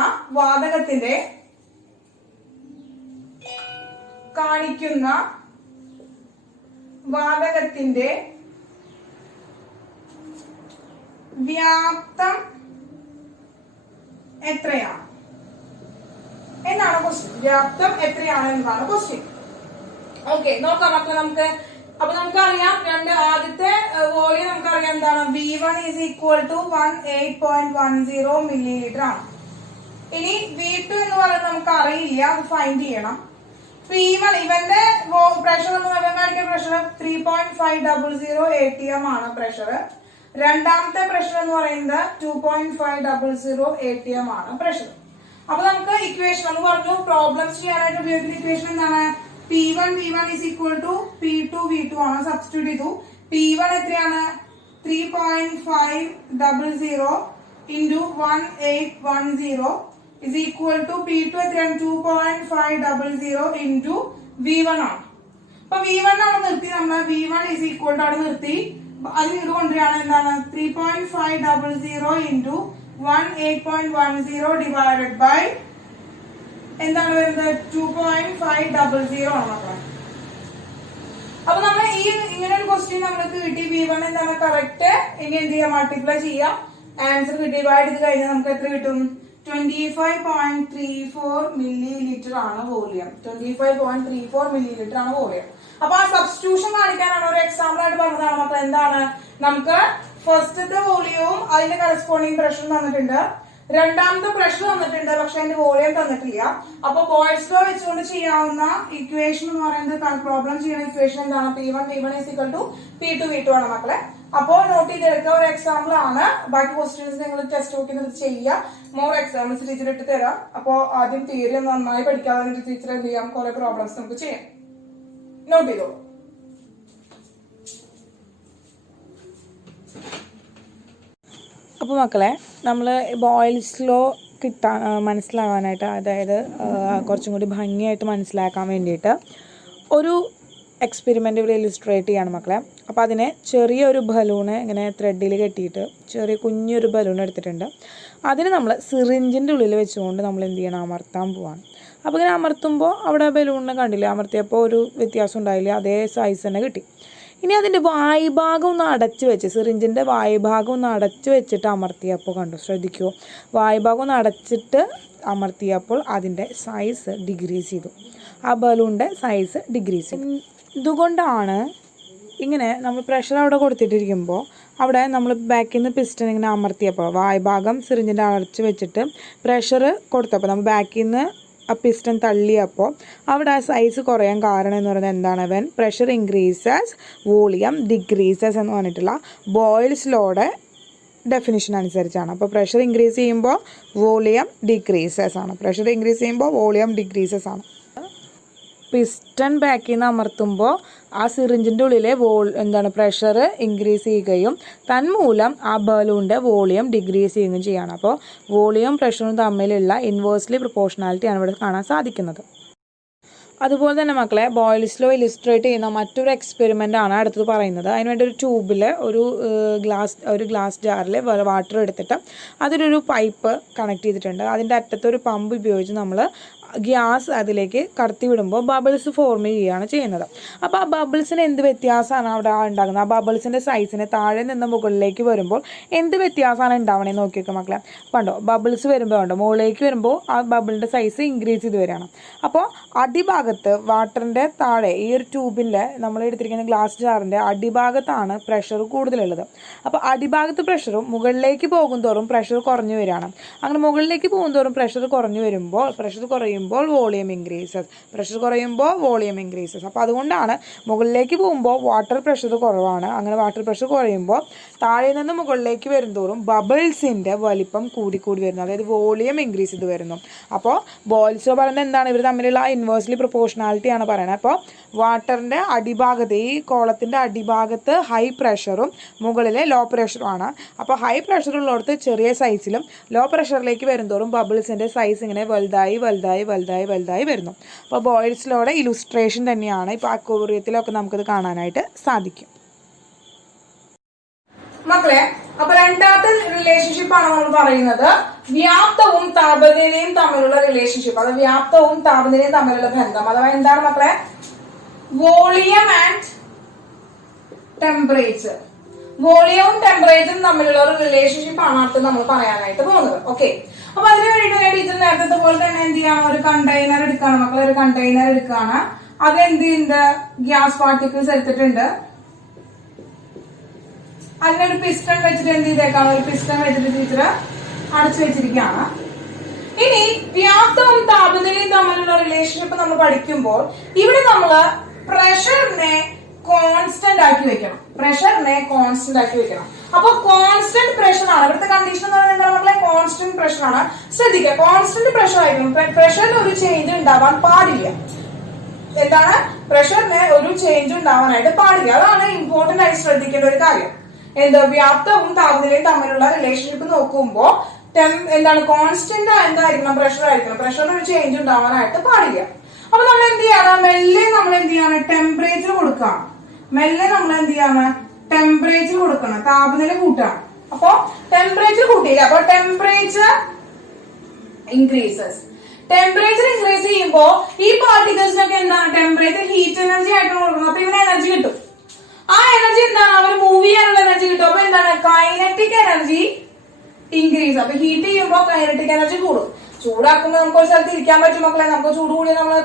വാതകത്തിന്റെ വ്യാപ്തം എത്രയാണ് എന്നാണ് ക്വസ്റ്റ്യൻ. വ്യാപ്തം എത്രയാണ് എന്നതാണ് ക്വസ്റ്റ്യൻ. ഓക്കെ, നോക്കാം മക്കളെ നമുക്ക്. അപ്പൊ നമുക്കറിയാം ആദ്യത്തെ വോളിയം നമുക്കറിയാം എന്താണ് V1 is equal to 18.10 millilitre ആണ്. ഇനി V2 എന്ന് പറയുന്നത് നമുക്ക് അറിയില്ല, അത് ഫൈൻഡ് ചെയ്യണം. P1 ഇവന്റെ പ്രഷർ പ്രഷർ 3.500 atm ആണ് പ്രഷർ. രണ്ടാമത്തെ പ്രഷർ എന്ന് പറയുന്നത് 2.500 atm ആണ് പ്രഷർ. അപ്പൊ നമുക്ക് ഇക്വേഷൻ നമ്മൾ പറഞ്ഞു പ്രോബ്ലംസ് ചെയ്യാനായിട്ട് ഉപയോഗിക്കുന്ന ഇക്വേഷൻ എന്താണ് P1 V1 is equal to P2 V2 ആണ്. സബ്സ്റ്റിറ്റ്യൂട്ട് ചെയ്തു. P1 എത്രയാണ് 3.500 into 1810 is equal to P2 എത്രയാണ് 2.500 into V1 ആണ്. അപ്പൊ V1 ആണ് നിർത്തി, നമ്മൾ V1 is equal to ആണ് നിർത്തി. അത് ഇങ്ങോട്ട് കൊണ്ടുവരികയാണ് എന്താണ് 3.500 into 1810 divided by എന്താണ് വരുന്നത് 2.500 ആണ് മക്കളെ. അപ്പൊ നമ്മൾ ഈ ഇങ്ങനെ ഒരു ക്വസ്റ്റ്യൻ നമ്മൾക്ക് കിട്ടി. V1 എന്താണ് കറക്റ്റ്. ഇനി എന്ത് ചെയ്യാം, മൾട്ടിപ്ലൈ ചെയ്യാം. ആൻസർ ഡിവൈഡ് ചെയ്ത് കഴിഞ്ഞാൽ നമുക്ക് എത്ര കിട്ടും 25.34 മില്ലിലിറ്റർ ആണ് വോളിയം. 25.34 മില്ലിലിറ്റർ ആണ് വോളിയം. അപ്പൊ ആ സബ്സ്റ്റിറ്റ്യൂഷൻ കാണിക്കാനാണ് ഒരു എക്സാമ്പിൾ ആയിട്ട് പറഞ്ഞതാണ് മക്കളെ. എന്താണ് നമുക്ക് ഫസ്റ്റത്തെ വോളിയവും അതിന്റെ കറസ്പോണ്ടിങ് പ്രഷർ തന്നിട്ടുണ്ട്, രണ്ടാമത്തെ പ്രഷർ തന്നിട്ടുണ്ട്, പക്ഷെ അതിന്റെ വോളിയം തന്നിട്ടില്ല. അപ്പൊ ബോയിൽസ് ലോ വെച്ചുകൊണ്ട് ചെയ്യാവുന്ന ഇക്വേഷൻ എന്ന് പറയുന്നത് പ്രോബ്ലം ചെയ്യുന്ന ഇക്വേഷൻ എന്താണ് P1 V1 is equal to P2 V2 ആണ് മക്കളെ. അപ്പോൾ നോട്ട് ചെയ്തെടുക്കുക, ഒരു എക്സാമ്പിൾ ആണ്. ബാക്കി ക്വസ്റ്റ്യൻസ് നിങ്ങൾ ടെക്സ്റ്റ് ബുക്കിൽ ചെയ്യുക. മോർ എക്സാമ്പിൾസ് ടീച്ചർ ഇട്ട് തരാം. അപ്പോൾ ആദ്യം തിയറി നന്നായി പഠിക്കാതെ ടീച്ചർ എന്ത് ചെയ്യാം, കുറെ പ്രോബ്ലംസ് നമുക്ക് ചെയ്യാം. നോട്ട് ചെയ്തോളൂ. അപ്പോൾ മക്കളെ നമ്മൾ ബോയിൽസ് ലോ മനസ്സിലാവാനായിട്ട്, അതായത് കുറച്ചും കൂടി ഭംഗിയായിട്ട് മനസ്സിലാക്കാൻ വേണ്ടിയിട്ട് ഒരു എക്സ്പെരിമെൻ്റ് ഇവിടെ ഇല്ലുസ്ട്രേറ്റ് ചെയ്യാണ് മക്കളെ. അപ്പോൾ അതിനെ ചെറിയൊരു ബലൂണ് ഇങ്ങനെ ത്രെഡിൽ കെട്ടിയിട്ട് കുഞ്ഞൊരു ബലൂൺ എടുത്തിട്ടുണ്ട്. അതിന് നമ്മൾ സിറിഞ്ചിൻ്റെ ഉള്ളിൽ വെച്ചുകൊണ്ട് നമ്മൾ എന്ത് ചെയ്യണം, അമർത്താൻ പോവാണ്. അപ്പോൾ ഇങ്ങനെ അമർത്തുമ്പോൾ അവിടെ ബലൂണിനെ കണ്ടില്ലേ, അമർത്തിയപ്പോൾ ഒരു വ്യത്യാസം ഉണ്ടായില്ല, അതേ സൈസ് തന്നെ കിട്ടി. ഇനി അതിൻ്റെ വായുഭാഗം ഒന്ന് അടച്ച് വെച്ച്, സിറിഞ്ചിൻ്റെ വായുഭാഗം ഒന്ന് അടച്ച് വെച്ചിട്ട് അമർത്തിയപ്പോൾ കണ്ടു, ശ്രദ്ധിക്കുമോ, വായുഭാഗം ഒന്ന് അടച്ചിട്ട് അമർത്തിയപ്പോൾ അതിൻ്റെ സൈസ് ഡിക്രീസ് ചെയ്തു, ആ ബലൂണിൻ്റെ സൈസ് ഡിക്രീസ് ചെയ്തു. ഇതുകൊണ്ടാണ് ഇങ്ങനെ നമ്മൾ പ്രഷർ അവിടെ കൊടുത്തിട്ടിരിക്കുമ്പോൾ അവിടെ നമ്മൾ ബാക്കിൽ നിന്ന് പിസ്റ്റൺ ഇങ്ങനെ അമർത്തിയപ്പോൾ വായുഭാഗം സിറിഞ്ചിൻ്റെ അടച്ച് വെച്ചിട്ട് പ്രഷർ കൊടുത്തപ്പോൾ നമ്മൾ ബാക്കിൽ നിന്ന് ആ പിസ്റ്റൺ തള്ളിയപ്പോൾ അവിടെ ആ സൈസ് കുറയാൻ കാരണം എന്ന് പറയുന്നത് എന്താണ്, when pressure increases volume decreases എന്ന് പറഞ്ഞിട്ടുള്ള ബോയിൽസ് ലോയുടെ ഡെഫിനിഷൻ അനുസരിച്ചാണ്. അപ്പോൾ പ്രഷർ ഇൻക്രീസ് ചെയ്യുമ്പോൾ വോളിയം ഡിക്രീസസ് ആണ്, പ്രഷർ ഇൻക്രീസ് ചെയ്യുമ്പോൾ വോളിയം ഡിക്രീസസ് ആണ്. പിസ്റ്റൺ ബാക്കിൽ നിന്ന് അമർത്തുമ്പോൾ ആ സിറിഞ്ചിൻ്റെ ഉള്ളിലെ പ്രഷർ ഇൻക്രീസ് ചെയ്യുകയും തന്മൂലം ആ ബലൂണിൻ്റെ വോളിയം ഡിക്രീസ് ചെയ്യുകയും ചെയ്യുകയാണ്. അപ്പോൾ വോളിയം പ്രഷറും തമ്മിലുള്ള ഇൻവേഴ്സ്ലി പ്രൊപ്പോർഷണാലിറ്റിയാണ് ഇവിടെ കാണാൻ സാധിക്കുന്നത്. അതുപോലെ തന്നെ മക്കളെ, ബോയിൽസ് ലോ ഇല്ലുസ്ട്രേറ്റ് ചെയ്യുന്ന മറ്റൊരു എക്സ്പെരിമെൻ്റ് ആണ് അടുത്തത് പറയുന്നത്. അതിനുവേണ്ടി ഒരു ട്യൂബിൽ ഒരു ഗ്ലാസ് ജാറിൽ വാട്ടർ എടുത്തിട്ട് അതിലൊരു പൈപ്പ് കണക്ട് ചെയ്തിട്ടുണ്ട്. അതിൻ്റെ അറ്റത്തൊരു പമ്പ് ഉപയോഗിച്ച് നമ്മൾ ഗ്യാസ് അതിലേക്ക് കടത്തി വിടുമ്പോൾ ബബിൾസ് ഫോം ചെയ്യുകയാണ് ചെയ്യുന്നത്. അപ്പോൾ ആ ബബിൾസിന് എന്ത് വ്യത്യാസമാണ് അവിടെ ഉണ്ടാകുന്നത്, ആ ബബിൾസിൻ്റെ സൈസിന് താഴെ നിന്ന് മുകളിലേക്ക് വരുമ്പോൾ എന്ത് വ്യത്യാസമാണ് ഉണ്ടാവണേ നോക്കിയൊക്കെ മക്കളെ. കണ്ടോ, ബബിൾസ് വരുമ്പോൾ കണ്ടോ മുകളിലേക്ക് വരുമ്പോൾ ആ ബബിളിൻ്റെ സൈസ് ഇൻക്രീസ് ചെയ്ത് വരികയാണ്. അപ്പോൾ അടിഭാഗത്ത് വാട്ടറിൻ്റെ താഴെ ഈ ഒരു ട്യൂബിൻ്റെ നമ്മൾ എടുത്തിരിക്കുന്ന ഗ്ലാസ് ജാറിൻ്റെ അടിഭാഗത്താണ് പ്രഷർ കൂടുതലുള്ളത്. അപ്പോൾ അടിഭാഗത്ത് പ്രഷറും മുകളിലേക്ക് പോകും തോറും പ്രഷർ കുറഞ്ഞു വരികയാണ്. അങ്ങനെ മുകളിലേക്ക് പോകും തോറും പ്രഷർ കുറഞ്ഞു വരുമ്പോൾ പ്രഷർ കുറയുമ്പോൾ വോളിയം ഇൻക്രീസസ്, പ്രഷർ കുറയുമ്പോൾ വോളിയം ഇൻക്രീസസ്. അപ്പോൾ അതുകൊണ്ടാണ് മുകളിലേക്ക് പോകുമ്പോൾ വാട്ടർ പ്രഷർ കുറവാണ്. അങ്ങനെ വാട്ടർ പ്രഷർ കുറയുമ്പോൾ താഴെ നിന്ന് മുകളിലേക്ക് വരുന്തോറും ബബിൾസിൻ്റെ വലിപ്പം കൂടിക്കൂടി വരുന്നു, അതായത് വോളിയം ഇൻക്രീസ് ചെയ്ത് വരുന്നു. അപ്പോൾ ബോയിൽസ് ലോ പറയുന്നത് എന്താണ്, ഇവർ തമ്മിലുള്ള ഇൻവേഴ്സ്ലി പ്രൊപ്പോർഷണാലിറ്റിയാണ് പറയുന്നത്. അപ്പോൾ വാട്ടറിൻ്റെ അടിഭാഗത്ത്, ഈ കോളത്തിൻ്റെ അടിഭാഗത്ത് ഹൈ പ്രഷറും മുകളിലെ ലോ പ്രഷറുമാണ്. അപ്പോൾ ഹൈ പ്രഷറുള്ളിടത്ത് ചെറിയ സൈസിലും ലോ പ്രഷറിലേക്ക് വരുന്തോറും ബബിൾസിൻ്റെ സൈസ് ഇങ്ങനെ വലുതായി വലുതായി വലുതായി വലുതായി വരുന്നു. അപ്പോൾ ബോയിൽസ് ലോയുടെ ഇലുസ്ട്രേഷൻ തന്നെയാണ് ഇപ്പോൾ അക്വേറിയത്തിലൊക്കെ നമുക്കത് കാണാനായിട്ട് സാധിക്കും. മക്കളെ, അപ്പൊ രണ്ടാമത്തെ റിലേഷൻഷിപ്പ് ആണ് നമ്മൾ പറയുന്നത് വ്യാപ്തവും താപനിലയും തമ്മിലുള്ള റിലേഷൻഷിപ്പ്. അത് വ്യാപ്തവും താപനിലയും തമ്മിലുള്ള ബന്ധം. അഥവാ എന്താണ് മക്കളെ, വോളിയം ആൻഡ് ടെമ്പറേച്ചർ. വോളിയവും ടെമ്പറേച്ചറും തമ്മിലുള്ള ഒരു റിലേഷൻഷിപ്പ് ആണ് അടുത്ത് നമ്മൾ പറയാനായിട്ട് പോകുന്നത്. ഓക്കെ, അപ്പൊ അതിന് വേണ്ടിയിട്ട് ടീച്ചർ നേരത്തെ പോലെ തന്നെ എന്ത് ചെയ്യണം, ഒരു കണ്ടെയ്നർ എടുക്കുകയാണ് മക്കളെ. ഒരു കണ്ടെയ്നർ എടുക്കുകയാണ്, അത് എന്ത് ചെയ്യുന്നുണ്ട്, ഗ്യാസ് പാർട്ടിക്കിൾസ് എടുത്തിട്ടുണ്ട്. അതിനൊരു പിസ്റ്റൺ വെച്ചിട്ട് എന്ത് ചെയ്തേക്കാണ്, ഒരു പിസ്റ്റൺ വെച്ചിട്ട് ടീച്ചർ അടച്ചു വെച്ചിരിക്കുകയാണ്. ഇനി വ്യാപ്തവും താപനിലയും തമ്മിലുള്ള റിലേഷൻഷിപ്പ് നമ്മൾ പഠിക്കുമ്പോൾ ഇവിടെ നമ്മള് പ്രഷറിനെ കോൺസ്റ്റന്റ് ആക്കി വെക്കണം. പ്രഷറിനെ കോൺസ്റ്റന്റ് ആക്കി വെക്കണം. അപ്പൊ കോൺസ്റ്റന്റ് പ്രഷർ ആണ് ഇവിടുത്തെ കണ്ടീഷൻ എന്ന് പറയുന്നത് എന്താണ് മക്കളെ, കോൺസ്റ്റന്റ് പ്രഷർ ആണ്. ശ്രദ്ധിക്കുക, കോൺസ്റ്റന്റ് പ്രഷർ ആയിരിക്കും. പ്രഷറിൽ ഒരു ചേഞ്ച് ഉണ്ടാവാൻ പാടില്ല. എന്താണ്, പ്രഷറിന് ഒരു ചേഞ്ച് ഉണ്ടാവാനായിട്ട് പാടില്ല. അതാണ് ഇമ്പോർട്ടന്റ് ആയിട്ട് ശ്രദ്ധിക്കേണ്ട ഒരു കാര്യം. എന്താ, വ്യാപ്തവും താപനിലയും തമ്മിലുള്ള റിലേഷൻഷിപ്പ് നോക്കുമ്പോൾ എന്താണ്, കോൺസ്റ്റന്റ് എന്തായിരിക്കണം, പ്രഷർ ആയിരിക്കണം. പ്രഷറിന് ഒരു ചേഞ്ച് ഉണ്ടാവാനായിട്ട് പാടില്ല. അപ്പൊ നമ്മൾ എന്ത് ചെയ്യണം, മെല്ലെ നമ്മൾ എന്ത് ചെയ്യാണ്, ടെമ്പറേച്ചർ കൊടുക്കണം. മെല്ലെ നമ്മൾ എന്ത് ചെയ്യാണ്, ടെമ്പറേച്ചർ കൊടുക്കണം, താപനില കൂട്ടണം. അപ്പൊ ടെമ്പറേച്ചർ കൂട്ടിയില്ല, അപ്പൊ ടെമ്പറേച്ചർ ഇൻക്രീസസ്. ടെമ്പറേച്ചർ ഇൻക്രീസ് ചെയ്യുമ്പോൾ ഈ പാർട്ടിക്കിൾസിനൊക്കെ എന്താണ്, ടെമ്പറേച്ചർ ഹീറ്റ് എനർജി ആയിട്ട് കൊടുക്കണം. അപ്പൊ ഇവന് എനർജി കിട്ടും. ആ എനർജി എന്താണ്, അവർ മൂവ് ചെയ്യാനുള്ള എനർജി കിട്ടും. അപ്പൊ എന്താണ്, കൈനറ്റിക് എനർജി ഇൻക്രീസ്. അപ്പൊ ഹീറ്റ് ചെയ്യുമ്പോൾ കൈനറ്റിക് എനർജി കൂടും. ചൂടാക്കുമ്പോൾ നമുക്ക് ഒരു സ്ഥലത്ത് ഇരിക്കാൻ പറ്റും മക്കളെ. നമുക്ക് ചൂട് കൂടി നമ്മൾ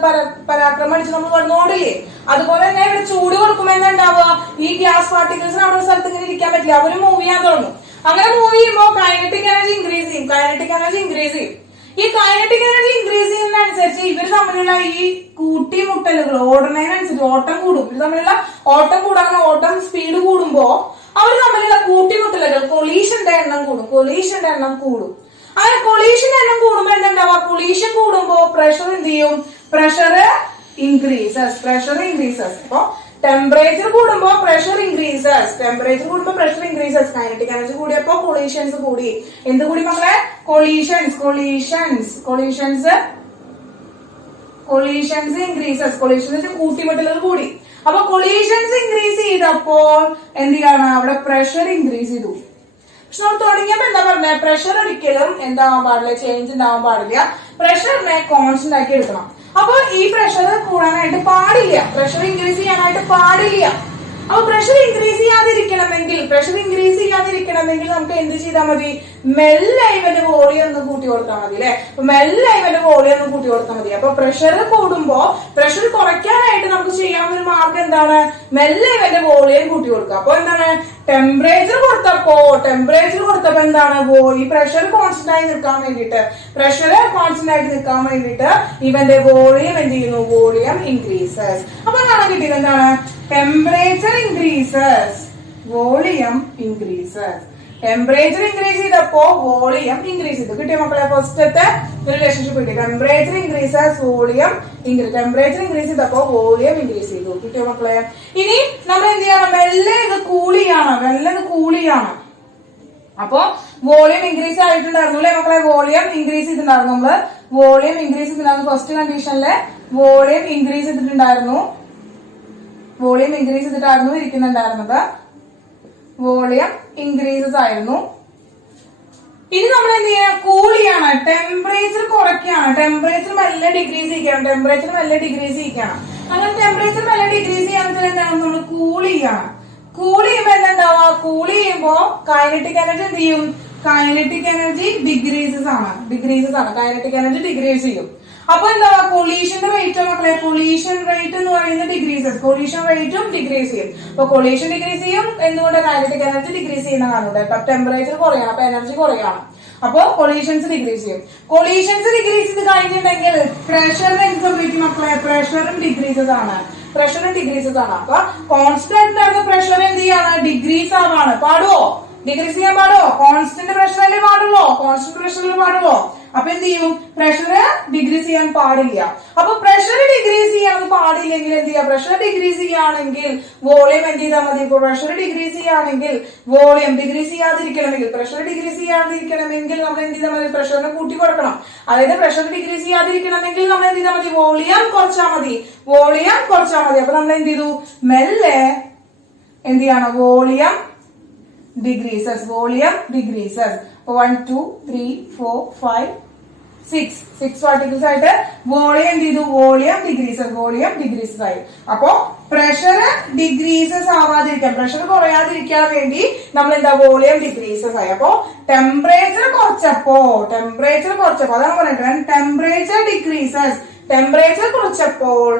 പരാക്രമം അടിച്ച് നമ്മൾ കിടന്നോടില്ലേ. അതുപോലെ തന്നെ ഇവിടെ ചൂട് കൊടുക്കുമ്പോൾ എന്താ ഉണ്ടാവുക, ഈ ഗ്യാസ് പാർട്ടിക്കിൾസിന് അവിടെ ഒരു സ്ഥലത്ത് ഇങ്ങനെ ഇരിക്കാൻ പറ്റില്ല, അവര് മൂവ് ചെയ്യാൻ തുടങ്ങും. അങ്ങനെ മൂവ് ചെയ്യുമ്പോൾ കൈനറ്റിക് എനർജി ഇൻക്രീസ് ചെയ്യും. കൈനറ്റിക് എനർജി ഇൻക്രീസ് ചെയ്യും. ഈ കൈനറ്റിക് എനർജി ഇൻക്രീസ് ചെയ്യുന്നതനുസരിച്ച് ഇവർ തമ്മിലുള്ള ഈ കൂട്ടിമുട്ടലുകൾ ഓടുന്നതിനനുസരിച്ച് ഓട്ടം കൂടും. ഇവർ തമ്മിലുള്ള ഓട്ടം കൂടാൻ, ഓട്ടം സ്പീഡ് കൂടുമ്പോ അവർ തമ്മിലുള്ള കൂട്ടിമുട്ടലുകൾ, കൊളീഷന്റെ എണ്ണം കൂടും. കൊളീഷന്റെ എണ്ണം കൂടും. അങ്ങനെ കൊളീഷന്റെ എണ്ണം കൂടുമ്പോ എന്തുണ്ടാവുക, കൊളീഷൻ കൂടുമ്പോ പ്രഷർ എന്ത് ചെയ്യും, പ്രഷർ ഇൻക്രീസസ്. Pressure increases. അപ്പൊ ടെമ്പറേച്ചർ കൂടുമ്പോ പ്രഷർ ഇൻക്രീസസ്, ടെമ്പറേച്ചർ കൂടുമ്പോ പ്രഷർ ഇൻക്രീസസ്, കൈനറ്റിക് എനർജി കൂടിയപ്പോ കൊളീഷൻസ് കൂടി. എന്ത് കൂടി മക്കളെ? കൊളീഷൻസ് ഇൻക്രീസസ്, കൊളീഷൻസ് കൂട്ടിമുട്ടലുകൾ കൂടി. അപ്പൊ കൊളീഷൻസ് ഇൻക്രീസ് ചെയ്തപ്പോൾ എന്ത് ചെയ്യാണ്? അവിടെ പ്രഷർ ഇൻക്രീസ് ചെയ്തു. പക്ഷെ നമ്മൾ തുടങ്ങിയപ്പോ എന്താ പറഞ്ഞ? പ്രഷർ ഒരിക്കലും എന്താവാൻ പാടില്ല, ചേഞ്ച് ഉണ്ടാവാൻ പാടില്ല. പ്രഷറിനെ കോൺസ്റ്റന്റ് ആക്കി എടുക്കണം. അപ്പൊ ഈ പ്രഷർ കൂടാനായിട്ട് പാടില്ല, പ്രഷർ ഇൻക്രീസ് ചെയ്യാനായിട്ട് പാടില്ല. അപ്പൊ പ്രഷർ ഇൻക്രീസ് ചെയ്യാതിരിക്കണമെങ്കിൽ നമുക്ക് എന്ത് ചെയ്താൽ മതി? മെല്ലെ ഇവന്റെ വോളിയം ഒന്ന് കൂട്ടി കൊടുത്താൽ മതി അല്ലെ? മെല്ലെ ഇവന്റെ വോളിയം ഒന്ന് കൂട്ടി കൊടുത്താൽ മതി. അപ്പൊ പ്രഷർ കൂടുമ്പോ പ്രഷർ കുറയ്ക്കാനായിട്ട് നമുക്ക് ചെയ്യാവുന്ന ഒരു മാർഗം എന്താണ്? മെല്ലെ ഇവന്റെ വോളിയം കൂട്ടി കൊടുക്കുക. അപ്പൊ എന്താണ്? ടെമ്പറേച്ചർ കൊടുത്തപ്പോ എന്താണ്? ഈ പ്രഷർ കോൺസ്റ്റന്റ് ആയി നിൽക്കാൻ വേണ്ടിയിട്ട് ഇവന്റെ വോളിയം എന്ത് ചെയ്യുന്നു? Volume increases. അപ്പൊ കാണാൻ കിട്ടിയത് എന്താണ്? Temperature increases, volume increases. Temperature increase ചെയ്തപ്പോ വോളിയം ഇൻക്രീസ് ചെയ്തു. കിട്ടിയ മക്കളെ? ഫസ്റ്റത്തെ റിലേഷൻഷിപ്പ് കിട്ടി. Temperature increases, volume increase. Temperature increase ചെയ്തപ്പോ വോളിയം ഇൻക്രീസ് ചെയ്തു. കിട്ടിയ മക്കളെ? ഇനി നമ്മൾ എന്ത് ചെയ്യണം? മെല്ലെ ഇത് കൂൾ ചെയ്യാണ്. അപ്പൊ വോളിയം ഇൻക്രീസ് ആയിട്ടുണ്ടായിരുന്നു അല്ലെ മക്കളെ? വോളിയം ഇൻക്രീസ് ചെയ്തിട്ടുണ്ടായിരുന്നു. നമ്മള് വോളിയം ഇൻക്രീസ് ചെയ്തിട്ടുണ്ടായിരുന്നു. ഫസ്റ്റ് കണ്ടീഷനില് വോളിയം ഇൻക്രീസ് ചെയ്തിട്ടുണ്ടായിരുന്നു ഇരിക്കുന്നുണ്ടായിരുന്നത്. വോളിയം ഇൻക്രീസസ് ആയിരുന്നു. ഇനി നമ്മൾ എന്ത് ചെയ്യാം? കൂൾ ചെയ്യാണ്, ടെമ്പറേച്ചർ കുറയ്ക്കുകയാണ്. ടെമ്പറേച്ചർ മെല്ലെ ഡിക്രീസ് ചെയ്യണം. അങ്ങനെ ടെമ്പറേച്ചർ മെല്ലെ ഡിക്രീസ് ചെയ്യാണെങ്കിൽ എന്താണ്? നമ്മൾ കൂൾ ചെയ്യാണ്. കൂൾ ചെയ്യുമ്പോ എന്താ? കൂൾ ചെയ്യുമ്പോ കൈനറ്റിക് എനർജി എന്ത് ചെയ്യും? കൈനറ്റിക് എനർജി ഡിക്രീസസ് ആണ്. കൈനറ്റിക് എനർജി ഡിക്രീസ് ചെയ്യും. അപ്പൊ എന്താ? കൊളീഷന്റെ റേറ്റ് മക്കളെ? കൊളീഷൻ റേറ്റ് എന്ന് പറയുന്നത് ഡിക്രീസസ്. കൊളീഷൻ റേറ്റും ഡിക്രീസ് ചെയ്യും. അപ്പൊ കൊളീഷൻ ഡിക്രീസ് ചെയ്യും. എന്തുകൊണ്ട്? കൈനറ്റിക് എനർജി ഡിക്രീസ് ചെയ്യുന്ന കാണുന്നുണ്ട്. അപ്പൊ ടെമ്പറേച്ചർ കുറയാണ്, അപ്പൊ എനർജി കുറയാണ്. അപ്പൊ കൊളീഷൻസ് ഡിക്രീസ് ചെയ്യും. കൊളീഷൻസ് ഡിക്രീസ് ചെയ്ത് കഴിഞ്ഞിട്ടുണ്ടെങ്കിൽ പ്രഷറിന് എന്ത് സംഭവിക്കും മക്കളെ? പ്രഷറും ഡിക്രീസസ് ആണ്. അപ്പൊ കോൺസ്റ്റന്റ് ആയിരുന്ന പ്രഷർ എന്ത് ചെയ്യാണ്? ഡിക്രീസ് ആവാണ്. പാടുവോ? ഡിക്രീസ് ചെയ്യാൻ പാടുവോ? കോൺസ്റ്റന്റ് പ്രഷറിൽ പാടുവോ? അപ്പൊ എന്ത് ചെയ്യും? പ്രഷർ ഡിക്രീസ് ചെയ്യാൻ പാടില്ല. അപ്പൊ പ്രഷർ ഡിക്രീസ് ചെയ്യാൻ പാടില്ലെങ്കിൽ എന്ത് ചെയ്യാം? പ്രഷർ ഡിക്രീസ് ചെയ്യുകയാണെങ്കിൽ വോളിയം എന്ത് ചെയ്താൽ മതി? ഇപ്പൊ പ്രഷർ ഡിക്രീസ് ചെയ്യുകയാണെങ്കിൽ വോളിയം ഡിക്രീസ് ചെയ്യാതിരിക്കണമെങ്കിൽ നമ്മൾ എന്ത് ചെയ്താൽ മതി? പ്രഷറിനെ കൂട്ടി കൊടുക്കണം. അതായത് പ്രഷർ ഡിക്രീസ് ചെയ്യാതിരിക്കണമെങ്കിൽ നമ്മൾ എന്ത് ചെയ്താൽ മതി? വോളിയം കുറച്ചാൽ മതി. അപ്പൊ നമ്മൾ എന്ത് ചെയ്തു? മെല്ലെ എന്ത് ചെയ്യണം? Volume decreases. 1 2 3 4 5 6 പാർട്ടിക്കിൾസ് ആയിട്ട് വോളിയം എന്ത് ചെയ്തു? വോളിയം ഡിക്രീസസ് ആയി. അപ്പോ പ്രഷർ ഡിക്രീസസ് ആവാതിരിക്കാൻ, പ്രഷർ കുറയാതിരിക്കാൻ വേണ്ടി നമ്മൾ എന്താ? വോളിയം ഡിക്രീസസ് ആയി. അപ്പോ ടെമ്പറേച്ചർ കുറച്ചപ്പോ അതാണ് പറയുന്നത്. ടെമ്പറേച്ചർ കുറച്ചപ്പോൾ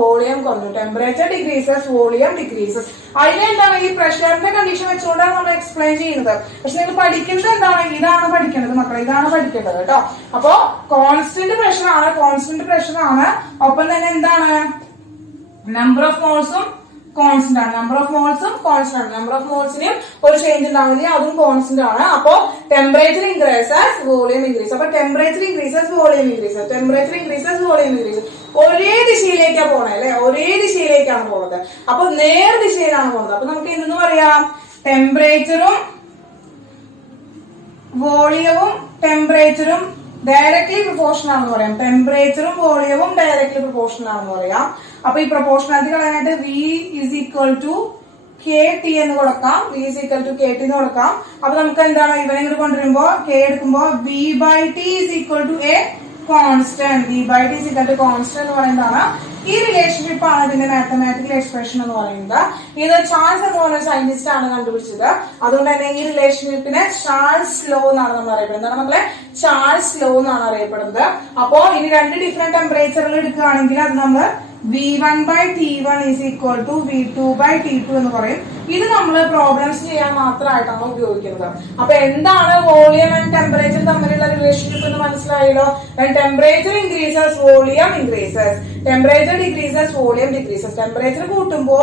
വോളിയവും കുറഞ്ഞു. Temperature decreases, volume decreases. അതിനെന്താണ്? ഈ പ്രഷറിന്റെ കണ്ടീഷൻ വെച്ചുകൊണ്ടാണ് നമ്മൾ എക്സ്പ്ലെയിൻ ചെയ്യുന്നത്. പക്ഷെ നിങ്ങൾ പഠിക്കുന്നത് എന്താണ്? ഇതാണ് പഠിക്കേണ്ടത് മക്കളെ, കേട്ടോ. അപ്പോ കോൺസ്റ്റന്റ് പ്രഷർ ആണ്. ഒപ്പം തന്നെ എന്താണ്? നമ്പർ ഓഫ് മോൾസും കോൺസ്റ്റന്റ് ആണ്. നമ്പർ ഓഫ് മോൾസിനും ഒരു ചേഞ്ച് ഉണ്ടാവില്ല, അതും കോൺസ്റ്റന്റ് ആണ്. അപ്പോ ടെമ്പറേച്ചർ ഇൻക്രീസസ്, വോളിയം ഇൻക്രീസ്. അപ്പൊ ടെമ്പറേച്ചർ ഇൻക്രീസസ്, വോളിയം ഇൻക്രീസ്. ഒരേ ദിശയിലേക്കാണ് പോണേ അല്ലെ? ഒരേ ദിശയിലേക്കാണ് പോകുന്നത്. അപ്പൊ നേർ ദിശയിലാണ് പോകുന്നത്. അപ്പൊ നമുക്ക് എന്തെന്ന് പറയാം? ടെമ്പറേച്ചറും വോളിയവും ഡയറക്ട്ലി പ്രൊപ്പോർഷണൽ ആണെന്ന് പറയാം. ടെമ്പറേച്ചറും വോളിയവും ഡയറക്ട്ലി പ്രൊപ്പോർഷണൽ ആണെന്ന് പറയാം. അപ്പൊ ഈ പ്രൊപ്പോർഷണാലിറ്റി കളയാനായിട്ട് V = KT എന്ന് കൊടുക്കാം. അപ്പൊ നമുക്ക് എന്താണ്? ഇവനെ ഇങ്ങോട്ട് കൊണ്ടുവരുമ്പോ K എടുക്കുമ്പോ V/T = a കോൺസ്റ്റന്റ്. എന്ന് പറയുന്നതാണ് ഈ റിലേഷൻഷിപ്പ് ആണ് ഇതിന്റെ മാത്തമാറ്റിക്കൽ എക്സ്പ്രഷൻ എന്ന് പറയുന്നത്. ഇത് ചാൾസ് എന്ന് പറയുന്ന സയന്റിസ്റ്റ് ആണ് കണ്ടുപിടിച്ചത്. അതുകൊണ്ട് തന്നെ ഈ റിലേഷൻഷിപ്പിനെ ചാൾസ് ലോ എന്നാണ് നമ്മൾ അറിയപ്പെടുന്നത്. എന്താണ് മക്കളെ? ചാൾസ് ലോ എന്നാണ് അറിയപ്പെടുന്നത്. അപ്പോ ഇനി രണ്ട് ഡിഫറെന്റ് ടെമ്പറേച്ചറുകൾ എടുക്കുകയാണെങ്കിൽ അത് നമ്മൾ V1/T1 = V2/T2 എന്ന് പറയും. ഇത് നമ്മൾ പ്രോബ്ലംസ് ചെയ്യാൻ മാത്രമായിട്ടാണ് ഉപയോഗിക്കുന്നത്. അപ്പൊ എന്താണ് വോളിയം ആൻഡ് ടെമ്പറേച്ചർ തമ്മിലുള്ള റിലേഷൻഷിപ്പ് എന്ന് മനസ്സിലായല്ലോ. Temperature increases, volume increases. Temperature decreases, volume decreases. Temperature കൂട്ടുമ്പോ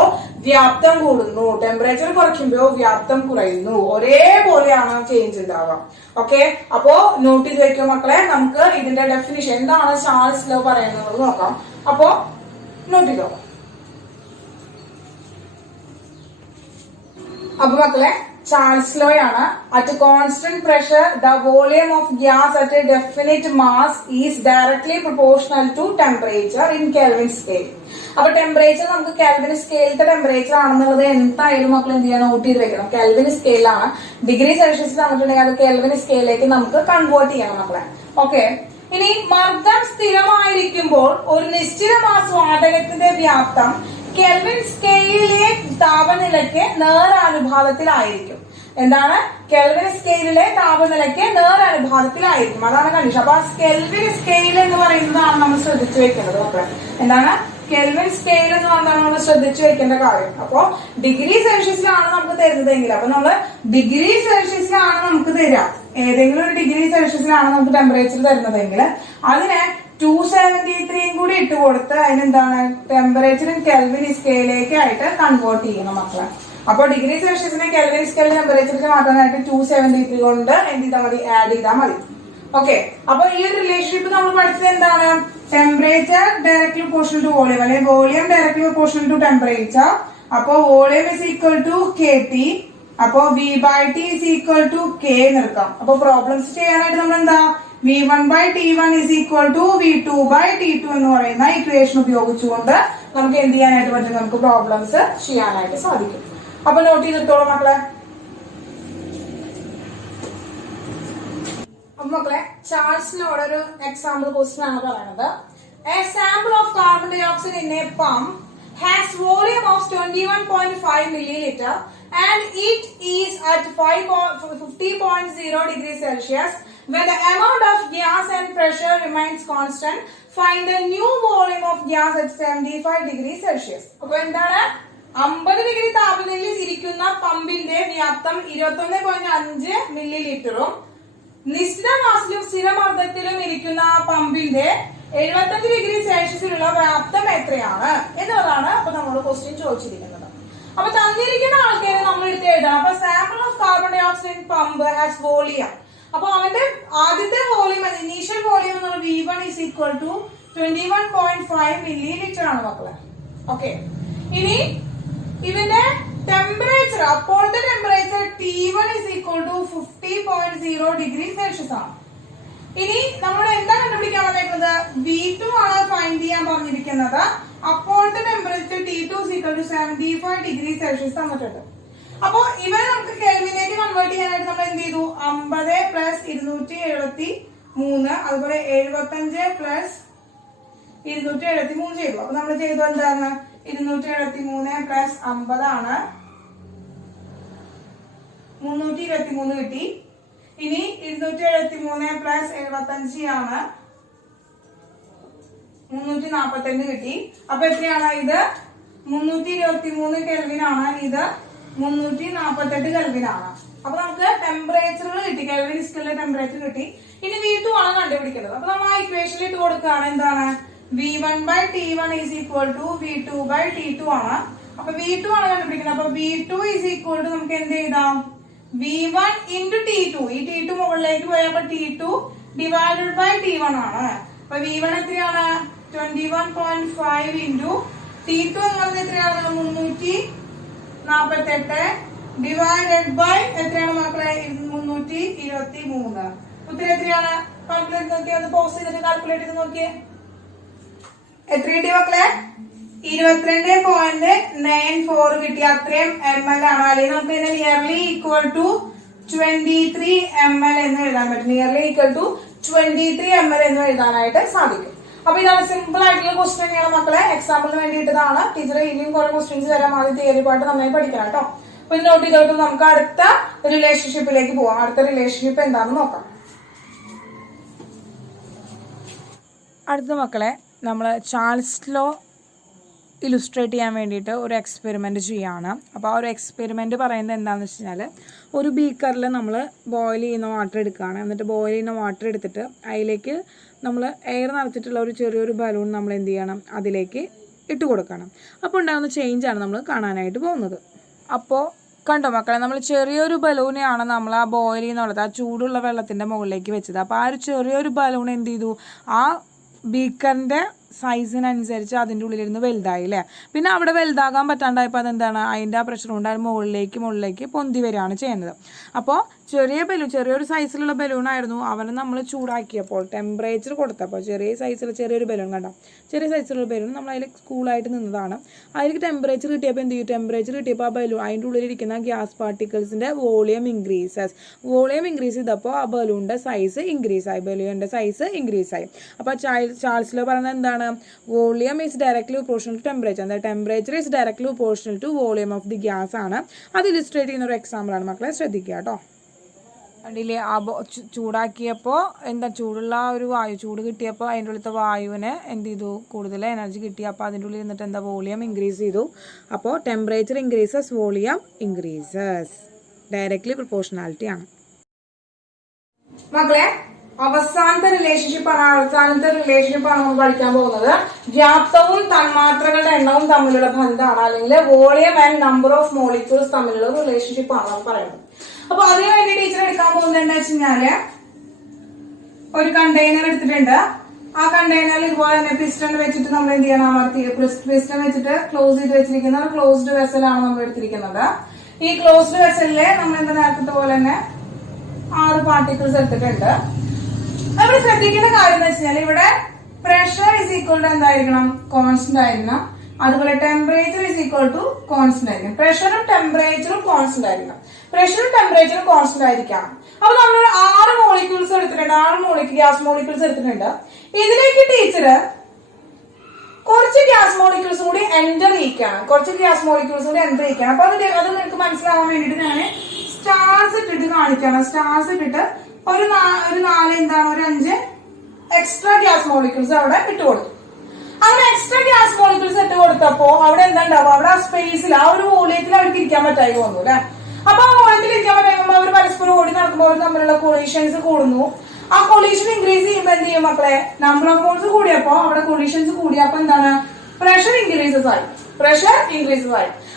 വ്യാപ്തം കൂടുന്നു, ടെമ്പറേച്ചർ കുറയ്ക്കുമ്പോ വ്യാപ്തം കുറയുന്നു. ഒരേപോലെയാണ് ചേഞ്ച് ഉണ്ടാവുക. ഓക്കെ, അപ്പോ നോട്ട് ചെയ്ത് വെക്കുക മക്കളെ. നമുക്ക് ഇതിന്റെ ഡെഫിനിഷൻ എന്താണ് ചാൾസ് ലോ പറയുന്നത് നോക്കാം. അപ്പോ നോട്ട് ചെയ്തോ. അപ്പൊ മക്കളെ ചാൾസ് ലോ ആണ്. At constant pressure the volume of gas at a definite mass is directly proportional to temperature in kelvin scale. അപ്പൊ ടെമ്പറേച്ചർ നമുക്ക് കെൽവിൻ സ്കെയിലത്തെ ടെമ്പറേച്ചർ ആണെന്നുള്ളത് എന്തായാലും മക്കൾ എന്ത് ചെയ്യാൻ നോട്ട് ചെയ്ത് വെക്കണം. കെൽവിൻ സ്കെയിലാണ്. ഡിഗ്രി സെൽഷ്യസിൽ തന്നിട്ടുണ്ടെങ്കിൽ അത് കെൽവിൻ സ്കെയിലേക്ക് നമുക്ക് കൺവേർട്ട് ചെയ്യണം മക്കളെ. ഓക്കെ. ഇനി മർദ്ദം സ്ഥിരമായിരിക്കുമ്പോൾ ഒരു നിശ്ചിത മാസ് വാതകത്തിന്റെ വ്യാപ്തം കെൽവിൻ സ്കെയിലിലെ താപനിലയ്ക്ക് നേരാനുപാതത്തിലായിരിക്കും. എന്താണ്? കെൽവിൻ സ്കെയിലിലെ താപനിലയ്ക്ക് നേരാനുപാതത്തിലായിരിക്കും. അതാണ് കണ്ടീഷൻ. അപ്പൊ ആ കെൽവിൻ സ്കെയിൽ എന്ന് പറയുന്നതാണ് നമ്മൾ ശ്രദ്ധിച്ചു വെക്കേണ്ടത് മക്കളെ. എന്താണ്? കെൽവിൻ സ്കെയിൽ എന്ന് പറഞ്ഞാൽ നമ്മൾ ശ്രദ്ധിച്ചു വെക്കേണ്ട കാര്യം. അപ്പോ ഡിഗ്രി സെൽഷ്യസിലാണ് നമുക്ക് തരുന്നതെങ്കിൽ അപ്പൊ നമ്മള് ഡിഗ്രി സെൽഷ്യസിലാണ് നമുക്ക് തരാം. ഏതെങ്കിലും ഒരു ഡിഗ്രി സെൽഷ്യസിലാണ് നമുക്ക് ടെമ്പറേച്ചർ തരുന്നതെങ്കിൽ അതിനെ 273 കൂടി ഇട്ട് കൊടുത്ത് അതിനെന്താണ് ടെമ്പറേച്ചർ കെൽവിൻ സ്കെയിലേക്ക് ആയിട്ട് കൺവേർട്ട് ചെയ്യണം മക്കളെ. അപ്പൊ ഡിഗ്രി സെൽഷ്യസിനെ കെൽവിൻ സ്കെയിൽ ടെമ്പറേച്ചറിലേക്ക് മാറ്റാനായിട്ട് 273 കൊണ്ട് എന്ത് ചെയ്താൽ മതി? ആഡ് ചെയ്താൽ മതി. ഓക്കെ. അപ്പൊ ഈ ഒരു റിലേഷൻഷിപ്പ് നമ്മൾ പഠിച്ചത് എന്താണ്? Temperature directly proportional to volume അല്ലെങ്കിൽ volume directly proportional to temperature. അപ്പൊ volume is equal to KT. അപ്പൊ V/T is equal to K നിർക്കാം. അപ്പൊ പ്രോബ്ലംസ് ചെയ്യാനായിട്ട് നമ്മൾ എന്താ V1/T1 is equal to V2/T2 എന്ന് പറയുന്ന ഇക്വേഷൻ ഉപയോഗിച്ചുകൊണ്ട് നമുക്ക് എന്ത് ചെയ്യാനായിട്ട് പറ്റും? നമുക്ക് പ്രോബ്ലംസ് ചെയ്യാനായിട്ട് സാധിക്കും. അപ്പൊ നോട്ട് ചെയ്തിട്ടോളൂ മക്കളെ. അപ്പൊ മക്കളെ ചാൾസ് ലോയുടെ ഒരു എക്സാമ്പിൾ ക്വസ്റ്റ്യൻ ആണ് പറയുന്നത്. A sample of carbon dioxide in a pump has volume of 21.5 milliliter and it is at 50.0 degrees Celsius. When the amount of gas and pressure remains constant, find the new volume of gas at 75 degrees Celsius. അപ്പൊ എന്താണ്? 50 degree താപനിലയിൽ ഇരിക്കുന്ന പമ്പിന്റെ വ്യാപ്തം 21.5 മില്ലിലിറ്ററും നിശ്ചിത മാസിലും സ്ഥിരമർദ്ദത്തിലും ഇരിക്കുന്ന പമ്പിന്റെ 75 degree സെൽഷ്യസിലുള്ള വ്യാപ്തം എത്രയാണ് എന്നുള്ളതാണ് അപ്പൊ നമ്മൾ ക്വസ്റ്റ്യൻ ചോദിച്ചിരിക്കുന്നത്. അപ്പൊ തന്നിരിക്കുന്ന ആൾക്കാരെ നമ്മൾ എടുത്ത് എഴുതണം. അപ്പൊ sample of carbon dioxide pump has volume. അപ്പൊ അവന്റെ ആദ്യത്തെ വോളിയം ഇനീഷ്യൽ വോളിയം എന്ന് പറയുന്നത് V1 is equal to 21.5 milliliter ആണ് മക്കളെ. ഓക്കെ. ഇനി ഇതിന്റെ ടെമ്പറേച്ചർ അപ്പോഴത്തെ temperature T1 is equal to 50.0 degree Celsius ആണ്. ഇനി നമ്മൾ എന്താ കണ്ടുപിടിക്കാൻ പറഞ്ഞിരിക്കുന്നത്? V2 ആണ് ഫൈൻഡ് ചെയ്യാൻ പറഞ്ഞിരിക്കുന്നത്. അപ്പോഴത്തെ temperature T2 is equal to 75 degree Celsius തന്നിട്ടുണ്ട്. അപ്പൊ ഇവരെ നമുക്ക് കെൽവിനിലേക്ക് കൺവേർട്ട് ചെയ്യാനായിട്ട് നമ്മൾ എന്ത് ചെയ്തു? 50 പ്ലസ് 273 അതുപോലെ 75 പ്ലസ് 273 ചെയ്തു. അപ്പൊ നമ്മൾ ചെയ്തു എന്താണ്? 273 പ്ലസ് 50 ആണ് 323 കിട്ടി. ഇനി 273 പ്ലസ് 75 ആണ് 342 കിട്ടി. അപ്പൊ എത്രയാണ്? ഇത് 323 കെൽവിനാണ്, ഇത് 348 കെൽവിനാണ്. അപ്പൊ നമുക്ക് ടെമ്പറേച്ചറുകൾ കിട്ടി, കെൽവിൻ സ്കെയിലിലെ ടെമ്പറേച്ചർ കിട്ടി. ഇനി V2 ആണ് കണ്ടുപിടിക്കേണ്ടത്. അപ്പൊ നമ്മൾ ആ ഇക്വേഷനിൽ ഇട്ട് കൊടുക്കുകയാണ് എന്താണ്? V1/T1 is equal to V2/T2 ആണ്. അപ്പൊ V2 ആണ് കണ്ടുപിടിക്കുന്നത്. അപ്പൊ V2 is equal to നമുക്ക് എന്ത് ചെയ്താം? V1 into T2. ഈ T2 മുകളിലേക്ക് പോയാൽ അപ്പൊ T2 divided by T1 ആണ്. അപ്പൊ V1 എത്രയാണ്? 21.5 into T2 എന്ന് പറഞ്ഞത് എത്രയാണ്? 348 divided by എത്രയാണ് മക്കളെ? 323. ഉത്തരം എത്രയാണ്? കാൽക്കുലേറ്റ് നോക്കിയാൽ ഒന്ന് പോസ് ചെയ്തിട്ട് കാൽക്കുലേറ്റ് ചെയ്ത് നോക്കിയേ. എത്ര കിട്ടി മക്കളെ? 22.94 കിട്ടി. അത്രയും ml ആണ്. അല്ലെങ്കിൽ നമുക്ക് ഇതിനെ നിയർലി ഈക്വൽ ടു 23 ml എന്ന് എഴുതാൻ പറ്റും. നിയർലി ഈക്വൽ ടു 23 ml എന്ന് എഴുതാനായിട്ട് സാധിക്കും. അപ്പൊ ഇതാണ് സിമ്പിൾ ആയിട്ടുള്ള ക്വസ്റ്റ്യൻ ആണ് മക്കളെ. എക്സാമ്പിളിന് വേണ്ടിയിട്ടതാണ്. ടീച്ചർ ഇനിയും കുറെ ക്വസ്റ്റ്യൻസ് വരാം. ആദ്യം തിയറി പാട്ട് നന്നായി പഠിക്കണം കേട്ടോ. അപ്പൊ ഇത് നോട്ട് ചെയ്തോട്ട് നമുക്ക് അടുത്ത റിലേഷൻഷിപ്പിലേക്ക് പോവാം. അടുത്ത റിലേഷൻഷിപ്പ് എന്താണെന്ന് നോക്കാം. അടുത്ത മക്കളെ നമ്മൾ ചാൾസ് ലോ ഇലുസ്ട്രേറ്റ് ചെയ്യാൻ വേണ്ടിയിട്ട് ഒരു എക്സ്പെരിമെൻറ്റ് ചെയ്യുകയാണ്. അപ്പോൾ ആ ഒരു എക്സ്പെരിമെൻറ്റ് പറയുന്നത് എന്താണെന്ന് വെച്ച് കഴിഞ്ഞാൽ ഒരു ബീക്കറിൽ നമ്മൾ ബോയിൽ ചെയ്യുന്ന വാട്ടർ എടുക്കുകയാണ്. എന്നിട്ട് ബോയിൽ ചെയ്യുന്ന വാട്ടർ എടുത്തിട്ട് അതിലേക്ക് നമ്മൾ എയർ നിറച്ചിട്ടുള്ള ഒരു ചെറിയൊരു ബലൂൺ നമ്മൾ എന്ത് ചെയ്യണം? അതിലേക്ക് ഇട്ട് കൊടുക്കണം. അപ്പോൾ ഉണ്ടാകുന്ന ചേഞ്ചാണ് നമ്മൾ കാണാനായിട്ട് പോകുന്നത്. അപ്പോൾ കണ്ടോ മക്കളെ, നമ്മൾ ചെറിയൊരു ബലൂണെയാണ് നമ്മൾ ആ ബോയിൽ ചെയ്യുന്നുള്ളത് ആ ചൂടുള്ള വെള്ളത്തിൻ്റെ മുകളിലേക്ക് വെച്ചത്. അപ്പോൾ ആ ഒരു ചെറിയൊരു ബലൂൺ എന്ത് ചെയ്തു? ആ ബീക്കറിൻ്റെ സൈസിനനുസരിച്ച് അതിൻ്റെ ഉള്ളിലിരുന്ന് വലുതായി അല്ലേ. പിന്നെ അവിടെ വലുതാകാൻ പറ്റാണ്ടായപ്പോൾ അതെന്താണ്, അതിൻ്റെ ആ പ്രഷർ കൊണ്ട് അത് മുകളിലേക്ക് പൊന്തി വരികയാണ് ചെയ്യുന്നത്. അപ്പോൾ ചെറിയൊരു സൈസിലുള്ള ബലൂണായിരുന്നു. അവനെ നമ്മൾ ചൂടാക്കിയപ്പോൾ ടെമ്പറേച്ചർ കൊടുത്തപ്പോൾ ചെറിയൊരു ബലൂൺ കണ്ടോ, ചെറിയ സൈസിലുള്ള ബലൂൺ നമ്മൾ അതിൽ കൂളായിട്ട് നിന്നതാണ്. അതിലേക്ക് ടെമ്പറേച്ചർ കിട്ടിയപ്പോൾ എന്ത് ചെയ്യും, ടെമ്പറേച്ചർ കിട്ടിയപ്പോൾ ആ ബലൂൺ അതിൻ്റെ ഉള്ളിലിരിക്കുന്ന ഗ്യാസ് പാർട്ടിക്കിൾസിൻ്റെ വോളിയം ഇൻക്രീസ് ചെയ്തപ്പോൾ ആ ബലൂണിൻ്റെ സൈസ് ഇൻക്രീസ് ആയി. അപ്പോൾ ചാൾസ് ലോ പറയുന്നത് എന്താണ്, volume is directly proportional to temperature. Temperature is directly proportional to volume of the gas ആണ്. അത് ഇലിസ്ട്രേറ്റ് ചെയ്യുന്ന ഒരു എക്സാമ്പിളാണ് മക്കളെ, ശ്രദ്ധിക്കുക കേട്ടോ. കണ്ടില്ലേ, ചൂടാക്കിയപ്പോൾ ചൂടുള്ള ഒരു ചൂട് കിട്ടിയപ്പോൾ അതിൻ്റെ ഉള്ളിലത്തെ വായുവിന് എന്ത് ചെയ്തു, കൂടുതൽ എനർജി കിട്ടി. അപ്പോൾ അതിൻ്റെ ഉള്ളിൽ നിന്നിട്ട് വോളിയം ഇൻക്രീസ് ചെയ്തു. അപ്പോൾ temperature increases, volume increases, directly proportionality ആണ് മക്കളെ. അവസാനത്തെ റിലേഷൻഷിപ്പാണ് നമ്മൾ പഠിക്കാൻ പോകുന്നത്. വ്യാപ്തവും തന്മാത്രകളുടെ എണ്ണവും തമ്മിലുള്ള ബന്ധമാണ്, അല്ലെങ്കിൽ volume and number of molecules തമ്മിലുള്ള റിലേഷൻഷിപ്പാണ് നമ്മൾ പറയുന്നത്. അപ്പൊ അതിനു വേണ്ടി ടീച്ചർ എടുക്കാൻ പോകുന്നത് എന്താ വെച്ച് കഴിഞ്ഞാല്, ഒരു കണ്ടെയ്നർ എടുത്തിട്ടുണ്ട്. ആ കണ്ടെയ്നറിൽ ഇതുപോലെ തന്നെ പിസ്റ്റൺ വെച്ചിട്ട് നമ്മൾ എന്ത് ചെയ്യണം, പിസ്റ്റൺ വെച്ചിട്ട് ക്ലോസ് ചെയ്ത് വെച്ചിരിക്കുന്ന ഒരു ക്ലോസ്ഡ് വെസലാണ് നമ്മൾ എടുത്തിരിക്കുന്നത്. ഈ ക്ലോസ്ഡ് വെസലില് നമ്മൾ എന്താ നേരത്തെ പോലെ തന്നെ 6 പാർട്ടിക്കിൾസ് എടുത്തിട്ടുണ്ട്. നമ്മൾ ശ്രദ്ധിക്കുന്ന കാര്യം എന്ന് വെച്ചാൽ ഇവിടെ പ്രഷർ ഇസ് ഈക്വൽ ടു എന്തായിരിക്കണം, കോൺസ്റ്റന്റ് ആയിരിക്കണം. അതുപോലെ temperature is equal to constant ആയിരിക്കണം. പ്രഷറും ടെമ്പറേച്ചറും കോൺസ്റ്റന്റ് ആയിരിക്കണം. അപ്പൊ നമ്മൾ 6 മോളിക്യൂൾസ് എടുത്തിട്ടുണ്ട്, 6 ഗ്യാസ് മോളിക്യൂൾസ് എടുത്തിട്ടുണ്ട്. ഇതിലേക്ക് ടീച്ചർ കുറച്ച് ഗ്യാസ് മോളിക്യൂൾസ് കൂടി എൻറ്റർ ചെയ്യിക്കുകയാണ്. അപ്പൊ അത് നിങ്ങൾക്ക് മനസ്സിലാവാൻ വേണ്ടിട്ട് ഞാൻ സ്റ്റാർസ് ഇട്ടിട്ട് കാണിക്കണം. സ്റ്റാർസ് ഇട്ടിട്ട് ഒരു 5 എക്സ്ട്രാ ഗ്യാസ് മോളിക്യൂൾസ് അവിടെ ഇട്ട് കൊടുത്തു. അങ്ങനെ എക്സ്ട്രാ ഗ്യാസ് മോളിക്യൂൾസ് ഇട്ട് കൊടുത്തപ്പോ അവിടെ എന്താ ഉണ്ടാവും, അവിടെ ആ സ്പേസിൽ ആ ഒരു വോളിയത്തിൽ അവർക്ക് ഇരിക്കാൻ പറ്റായി തോന്നുന്നു അല്ലെ. അപ്പൊ ആ വോളിയത്തിൽ ഇരിക്കാൻ പറ്റുമ്പോൾ അവർ പരസ്പരം ഓടി നടക്കുമ്പോൾ അവർ തമ്മിലുള്ള കൊളീഷൻസ് കൂടുന്നു. ആ കൊളീഷൻ ഇൻക്രീസ് ചെയ്യുമ്പോൾ എന്ത് ചെയ്യും മക്കളെ, നമ്പർ ഓഫ് മോൾസ് കൂടിയപ്പോ അവിടെ കൊളീഷൻസ് കൂടിയപ്പോ എന്താണ്, പ്രഷർ ഇൻക്രീസസ് ആയി.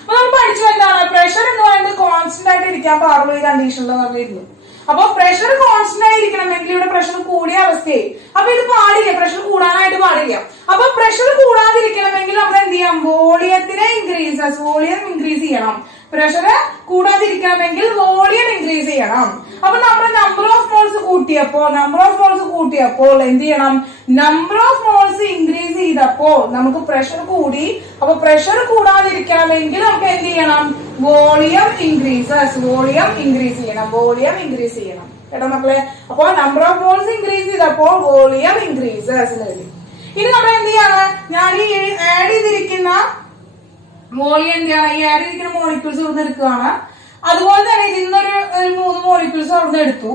അപ്പൊ നമ്മൾ പഠിച്ചു എന്താണ്, പ്രഷർ എന്ന് പറയുന്നത് കോൺസ്റ്റന്റ് ആയിട്ട് ഇരിക്കാൻ പാടുള്ള ഈ കണ്ടീഷനിൽ പറഞ്ഞിരുന്നു. അപ്പൊ പ്രഷർ കോൺസ്റ്റന്റ് ആയിരിക്കണമെങ്കിൽ ഇവിടെ പ്രഷർ കൂടിയ അവസ്ഥയായി. അപ്പൊ ഇത് പാടില്ല, പ്രഷർ കൂടാനായിട്ട് പാടില്ല. അപ്പൊ പ്രഷർ കൂടാതിരിക്കണമെങ്കിൽ നമ്മൾ എന്ത് ചെയ്യാം, വോളിയം ഇൻക്രീസ് ചെയ്യണം. പ്രഷർ കൂടാതിരിക്കണമെങ്കിൽ വോളിയം ഇൻക്രീസ് ചെയ്യണം. അപ്പൊ നമ്മൾ നമ്പർ ഓഫ് മോൾസ് കൂട്ടിയപ്പോൾ എന്ത് ചെയ്യണം, നമ്പർ ഓഫ് മോൾസ് ഇൻക്രീസ് ചെയ്തപ്പോൾ നമുക്ക് പ്രഷർ കൂടി. അപ്പൊ പ്രഷർ കൂടാതിരിക്കണമെങ്കിൽ നമുക്ക് എന്ത് ചെയ്യണം, വോളിയം ഇൻക്രീസ് ചെയ്യണം കേട്ടോ മക്കളെ. അപ്പൊ നമ്പർ ഓഫ് മോൾസ് ഇൻക്രീസ് ചെയ്തപ്പോൾ വോളിയം ഇൻക്രീസസ് എന്ന് എഴുതി. ഇനി നമ്മൾ എന്ത് ചെയ്യാണ്, ഞാൻ ഈ ആഡ് ചെയ്തിരിക്കുന്ന വോളിയം എന്ത് ചെയ്യണം, ഈ ആഡ് ചെയ്തിരിക്കുന്ന മോളിക്യൂൾസ് ഇവിടെ എടുക്കുകയാണ്. അതുപോലെ തന്നെ ഇന്നൊരു 3 മോളിക്യൂൾസ് അവിടെ എടുത്തു.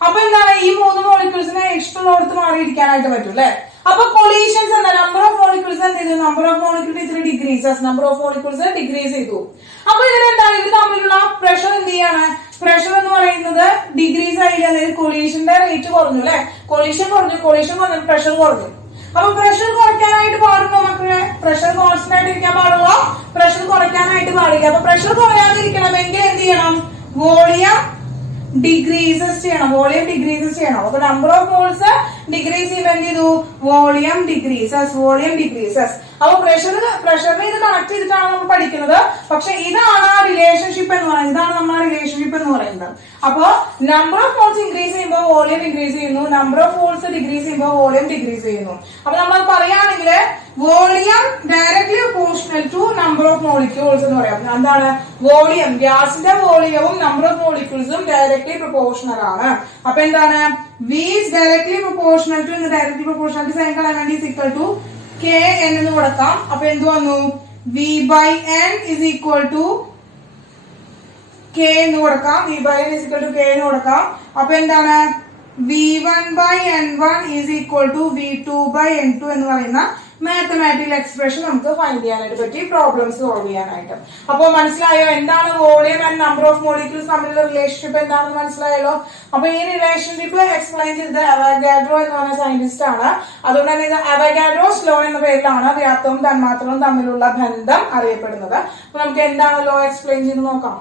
അപ്പൊ എന്താണ്, ഈ 3 മോളിക്യൂൾസിനെ ഇഷ്ടമുള്ളടത്ത് മാറിയിരിക്കാനായിട്ട് പറ്റും അല്ലെ. അപ്പൊ കൊളീഷൻസ് എന്താ, നമ്പർ ഓഫ് മോളിക്യൂൾസ് എന്ത് ചെയ്തു, നമ്പർ ഓഫ് മോളിക്യൂൾസ് ഡിക്രീസ് ചെയ്തു. അപ്പൊ ഇതിലെന്താണ്, ഇത് തമ്മിലുള്ള പ്രഷർ എന്ത് ചെയ്യാണ്, പ്രഷർ എന്ന് പറയുന്നത് ഡിക്രീസ് ആയില്ല, അതായത് കൊളീഷന്റെ റേറ്റ് കുറഞ്ഞു അല്ലെ. കൊളീഷൻ കുറഞ്ഞു, പ്രഷർ കുറഞ്ഞു. അപ്പൊ പ്രഷർ കുറയ്ക്കാനായിട്ട് പാടുണ്ടോ മക്കളെ, പ്രഷർ കോൺസ്റ്റന്റ് ആയിട്ട് ഇരിക്കാൻ പാടുള്ളൂ, പ്രഷർ കുറയ്ക്കാനായിട്ട് പാടില്ല. അപ്പൊ പ്രഷർ കുറയാതിരിക്കണമെങ്കിൽ എന്ത് ചെയ്യണം, വോളിയം ഡിക്രീസസ് ചെയ്യണം. അപ്പൊ നമ്പർ ഓഫ് മോൾസ് ഡിക്രീസ് ചെയ്യുമ്പോൾ എന്ത് ചെയ്തു, വോളിയം ഡിക്രീസസ്. അപ്പൊ പ്രഷറിനെ ഇത് കണക്ട് ചെയ്തിട്ടാണ് നമ്മൾ പഠിക്കുന്നത്. പക്ഷെ ഇതാണ് ആ റിലേഷൻഷിപ്പ് എന്ന് പറയുന്നത്. അപ്പൊ നമ്പർ ഓഫ് മോൾസ് ഇൻക്രീസ് ചെയ്യുമ്പോൾ വോളിയം ഇൻക്രീസ് ചെയ്യുന്നു, നമ്പർ ഓഫ് മോൾസ് ഡിക്രീസ് ചെയ്യുമ്പോൾ വോളിയം ഡിക്രീസ് ചെയ്യുന്നു. അപ്പൊ നമ്മൾ പറയുകയാണെങ്കിൽ volume directly proportional to number of molecules എന്ന് പറയാം. എന്താണ്, വോളിയം, ഗ്യാസിന്റെ വോളിയവും നമ്പർ ഓഫ് മോളിക്യൂൾസും ഡയറക്ട്ലി പ്രൊപ്പോർഷണൽ ആണ്. അപ്പൊ എന്താണ്, V is directly proportional to sign കളയാൻ വേണ്ടി ഈക്വൽ ടു കെ എൻ എന്ന് കൊടുക്കാം. അപ്പൊ എന്ത് വന്നു, V by N is equal to K എന്ന് കൊടുക്കാം. അപ്പൊ എന്താണ്, V1 by N1 is equal to V2 by N2 എന്ന് പറയുന്ന മാത്തമാറ്റിക്കൽ എക്സ്പ്രഷൻ നമുക്ക് ഫൈൻഡ് ചെയ്യാനായിട്ട് പറ്റി, പ്രോബ്ലംസ് സോൾവ് ചെയ്യാനായിട്ട്. അപ്പൊ മനസ്സിലായോ എന്താണ് volume and number of molecules തമ്മിലുള്ള റിലേഷൻഷിപ്പ് എന്താണെന്ന് മനസ്സിലായല്ലോ. അപ്പൊ ഈ റിലേഷൻഷിപ്പ് എക്സ്പ്ലെയിൻ ചെയ്തത് അവഗാഡ്രോ എന്ന് പറഞ്ഞ സയന്റിസ്റ്റ് ആണ്. അതുകൊണ്ട് തന്നെ ഇത് അവഗാഡ്രോസ് ലോ എന്ന പേരിലാണ് വ്യാപ്തവും തന്മാത്രകളും തമ്മിലുള്ള ബന്ധം അറിയപ്പെടുന്നത്. അപ്പൊ നമുക്ക് എന്താണ് ലോ എക്സ്പ്ലെയിൻ ചെയ്ത് നോക്കാം.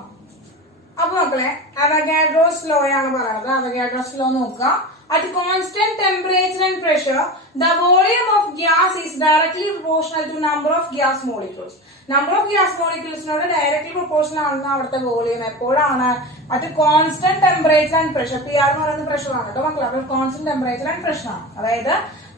അപ്പൊ മക്കളെ അവഗാഡ്രോസ് ലോ ആണ് പറയുന്നത്. അവഗാഡ്രോസ് ലോ നോക്കുക. At constant temperature and pressure, the volume of gas is directly proportional to number of gas molecules. Number of gas molecules നോട് directly proportional ആണ് അവിടുത്തെ വോളിയം. എപ്പോഴാണ്? at constant temperature and pressure. PR എന്ന് പറയുന്നത് pressure ആണ് കേട്ടോ മക്കളെ. അപ്പോൾ കോൺസ്റ്റന്റ് ടെമ്പറേച്ചർ ആൻഡ് പ്രഷർ ആണ്. അതായത്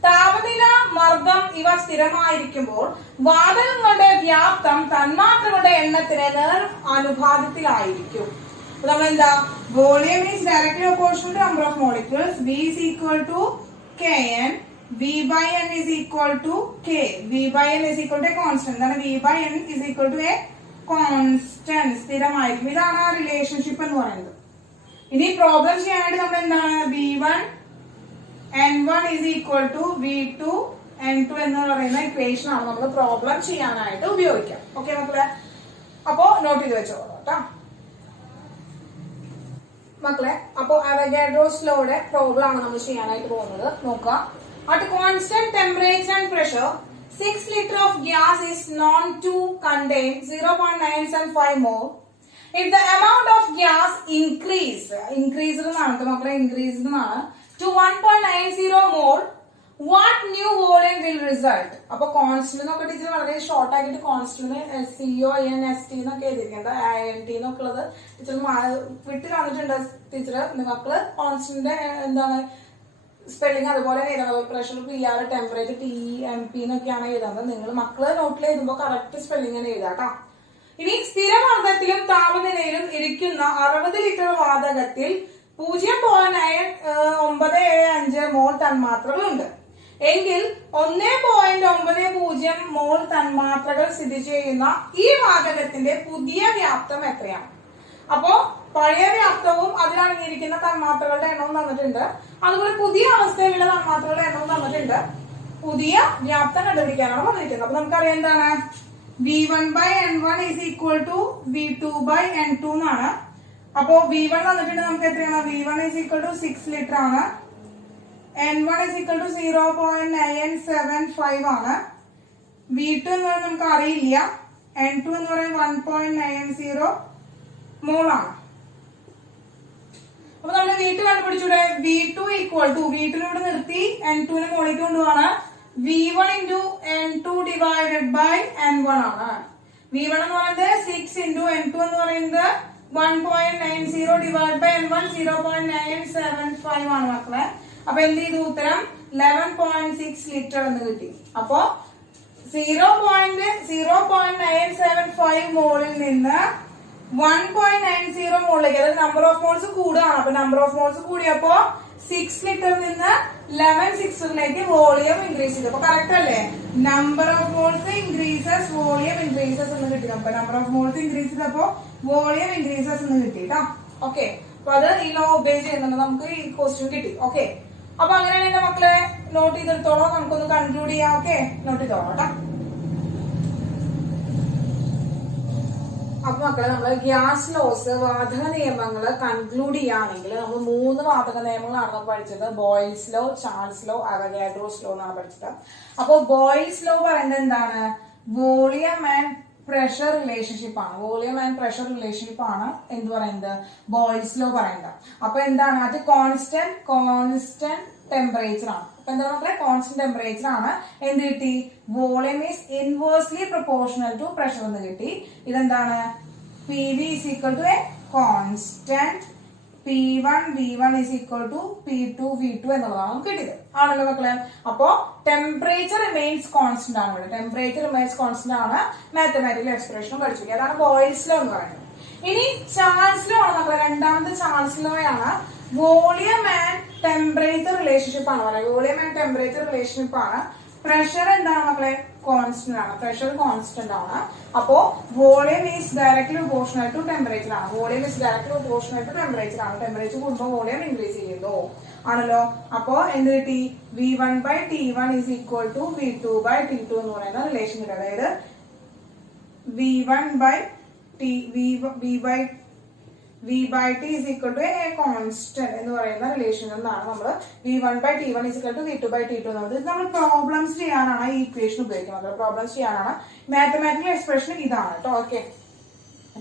താപനില, മർദ്ദം ഇവ സ്ഥിരമായിരിക്കുമ്പോൾ വാതകങ്ങളുടെ വ്യാപ്തം തന്മാത്രകളുടെ എണ്ണത്തിന് നേർ അനുപാതത്തിലായിരിക്കും. അപ്പൊ നമ്മളെന്താ, volume is directly proportional to number of molecules. V is equal to Kn. V by N is equal to K. V by N is equal to a constant. എന്താണ്? V by N is equal to a constant. സ്ഥിരമായിരിക്കും. ഇതാണ് ആ relationship എന്ന് പറയുന്നത്. ഇനി problem ചെയ്യാനായിട്ട് നമ്മൾ എന്താണ്, V1 N1 is equal to V2 N2 എന്ന് പറയുന്ന ഇക്വേഷൻ ആണ് നമ്മൾ പ്രോബ്ലം ചെയ്യാനായിട്ട് ഉപയോഗിക്കാം. ഓക്കെ മക്കളെ, അപ്പോ നോട്ട് ചെയ്ത് വെച്ചോളൂ കേട്ടോ മക്കളെ. അപ്പോ അവഗാഡ്രോസ് ലോയുടെ പ്രോബ്ലം ആണ് നമ്മൾ ചെയ്യാനായിട്ട് പോകുന്നത്. നോക്കാം. At constant temperature and pressure, 6 liter of gas is known to contain 0.975 mole. If the amount of gas increased to 1.90 mole, what new volume will result? അപ്പൊ കോൺസ്റ്റന്റ് എന്നൊക്കെ ടീച്ചർ വളരെ ഷോർട്ട് ആക്കിയിട്ട് constant CONST എന്നൊക്കെ എഴുതിയിരിക്കുന്നത്, INT എന്നൊക്കെ ഉള്ളത് teacher വിട്ട് കാണിച്ചിട്ടുണ്ട് ടീച്ചർ. മക്കള് കോൺസ്റ്റന്റ് എന്താണ് സ്പെല്ലിംഗ് അതുപോലെ എഴുതുന്നത്. പ്രഷർ, PR, ടെമ്പറേച്ചർ, TMP എന്നൊക്കെയാണ് എഴുതുന്നത്. നിങ്ങൾ മക്കള് നോട്ടിൽ എഴുതുമ്പോൾ കറക്റ്റ് സ്പെല്ലിംഗ് തന്നെ എഴുതാട്ടോ. ഇനി സ്ഥിരമർദ്ദത്തിലും താപനിലയിലും ഇരിക്കുന്ന 60 ലിറ്റർ വാതകത്തിൽ 0.975 മോൾ തന്മാത്രകളുണ്ട് എങ്കിൽ 1.90 മോൾ തന്മാത്രകൾ സ്ഥിതി ചെയ്യുന്ന ഈ വാതകത്തിന്റെ പുതിയ വ്യാപ്തം എത്രയാണ്? അപ്പോ പഴയ വ്യാപ്തവും അതിലടങ്ങിയിരിക്കുന്ന തന്മാത്രകളുടെ എണ്ണവും തന്നിട്ടുണ്ട്. അതുപോലെ പുതിയ അവസ്ഥയിലുള്ള തന്മാത്രകളുടെ എണ്ണവും തന്നിട്ടുണ്ട്. പുതിയ വ്യാപ്തം കണ്ടുപിടിക്കാനാണ് പറഞ്ഞിരിക്കുന്നത്. അപ്പൊ നമുക്കറിയാം എന്താണ്, V1 by N1 is equal to V2 by N2 എന്നാണ്. അപ്പോ V1 തന്നിട്ടുണ്ട് നമുക്ക് എത്രയാണ്? V1 is equal to 6 litre ആണ്. N1 is equal to 0.975 ആണ്. V2 എന്ന് പറയുന്നത് നമുക്ക് അറിയില്ല. N2 എന്ന് പറയുന്നത് 1.90 മോൾ ആണ്. അപ്പൊ നമ്മൾ V2 കണ്ടുപിടിച്ചൂടെ? V2 equal to V2 നിർത്തി N2 മോളിലേക്ക് കൊണ്ടുപോവാണ്. V1 into N2 divided by N1 ആണ്. V1 എന്ന് പറയുന്നത് 6 into N2 എന്ന് പറയുന്നത് 1.90 divided by N1 0.975 ആണ് മക്കളെ. അപ്പൊ എന്ത് ചെയ്തു? ഉത്തരം 11.6 ലിറ്റർ എന്ന് കിട്ടി. അപ്പോ 0.975 മോളിൽ നിന്ന് 1.90 മോളിലേക്ക്, അതായത് നമ്പർ ഓഫ് മോൾസ് കൂടുകയാണ്. അപ്പൊ നമ്പർ ഓഫ് മോൾസ് കൂടിയപ്പോ 6 ലിറ്ററിൽ നിന്ന് 11.6 വോളിയം ഇൻക്രീസ് ചെയ്തു. അപ്പൊ കറക്റ്റ് അല്ലേ? Number of moles increases, volume increases എന്ന് കിട്ടി. അപ്പൊ നമ്പർ ഓഫ് മോൾസ് ഇൻക്രീസ് ചെയ്തപ്പോ വോളിയം ഇൻക്രീസസ് എന്ന് കിട്ടി കേട്ടോ. ഓക്കെ, അപ്പൊ അത് ഈ ലോ ഒബേ ചെയ്യുന്നുണ്ട്. നമുക്ക് ഈ ക്വസ്റ്റ്യൻ കിട്ടി. ഓക്കെ, അപ്പൊ അങ്ങനെയാണ് എന്റെ മക്കളെ നോട്ട് ചെയ്തെടുത്തോളോ. നമുക്കൊന്ന് കൺക്ലൂഡ് ചെയ്യാം. ഓക്കെ, നോട്ട് ചെയ്തോളാം കേട്ടോ. അപ്പൊ മക്കളെ നമ്മള് ഗ്യാസ് ലോസ്, വാതക നിയമങ്ങള് കൺക്ലൂഡ് ചെയ്യുകയാണെങ്കിൽ നമ്മൾ 3 വാതക നിയമങ്ങളാണ് നമ്മൾ പഠിച്ചത്. Boils law, Charles law, Avogadro's law എന്നാണ് പഠിച്ചത്. അപ്പൊ ബോയിൽസ് ലോ പറയുന്നത് എന്താണ്? വോളിയം ആൻഡ് പ്രഷർ റിലേഷൻഷിപ്പ് ആണ്. വോളിയം ആൻഡ് പ്രഷർ റിലേഷൻഷിപ്പ് ആണ് എന്ത് പറയുന്നത്? ബോയിൽസ് ലോ പറയുന്നത്. അപ്പൊ എന്താണ്? അത് കോൺസ്റ്റന്റ് ടെമ്പറേച്ചർ ആണ്. അപ്പൊ എന്താ മക്കളെ? കോൺസ്റ്റന്റ് ടെമ്പറേച്ചർ ആണ്. എന്ത് കിട്ടി? Volume is inversely proportional to pressure എന്ന് കിട്ടി. ഇതെന്താണ്? PV is equal to a constant. P1 V1 is equal to P2 V2 എന്നുള്ളതാണ് നമുക്ക് കിട്ടിയത്. ആണല്ലോ മക്കളെ? അപ്പോ ടെമ്പറേച്ചർ റിമെയിൻസ് കോൺസ്റ്റന്റ് ആണ്. ഇവിടെ ടെമ്പറേച്ചർ റിമെയിൻസ് കോൺസ്റ്റന്റ് ആണ്. മാത്തമാറ്റിക്കൽ എക്സ്പ്രഷൻ പഠിച്ചു. അതാണ് ബോയിൽസ് ലോ എന്ന് പറയുന്നത്. ഇനി ചാൾസ് ലോ ആണ് മക്കളെ. രണ്ടാമത്തെ ചാൾസ് ലോ ആണ്. വോളിയം ആൻഡ് ടെമ്പറേച്ചർ റിലേഷൻഷിപ്പ് ആണ് പറയുന്നത്. വോളിയം ആൻഡ് ടെമ്പറേച്ചർ റിലേഷൻഷിപ്പ് ആണ്. പ്രഷർ എന്താണ് മക്കളെ? കോൺസ്റ്റന്റ് ആണ്. പ്രഷർ കോൺസ്റ്റന്റ് ആണ്. അപ്പോ volume is directly proportional to temperature ആണ്. Volume is directly proportional to temperature ആണ്. ടെമ്പറേച്ചർ കൂടുമ്പോൾ വോളിയം ഇൻക്രീസ് ചെയ്യുന്നു. ആണല്ലോ? അപ്പോ എന്ത് കിട്ടി? V1 by T1 is equal to V2 by T2 എന്ന് പറയുന്ന റിലേഷൻ കിട്ടി. അതായത് V1 by V by T is equal to a constant എന്ന് പറയുന്ന റിലേഷൻ എന്നാണ് നമ്മൾ V1 by T1 is equal to V2 by T2 എന്നുള്ളത്. ഇത് നമ്മൾ പ്രോബ്ലംസ് ചെയ്യാനാണ് ഈ ഇക്വേഷൻ ഉപയോഗിക്കുന്നത്. പ്രോബ്ലംസ് ചെയ്യാനാണ്. മാത്തമാറ്റിക്കൽ എക്സ്പ്രഷൻ ഇതാണ് കേട്ടോ. ഓക്കെ,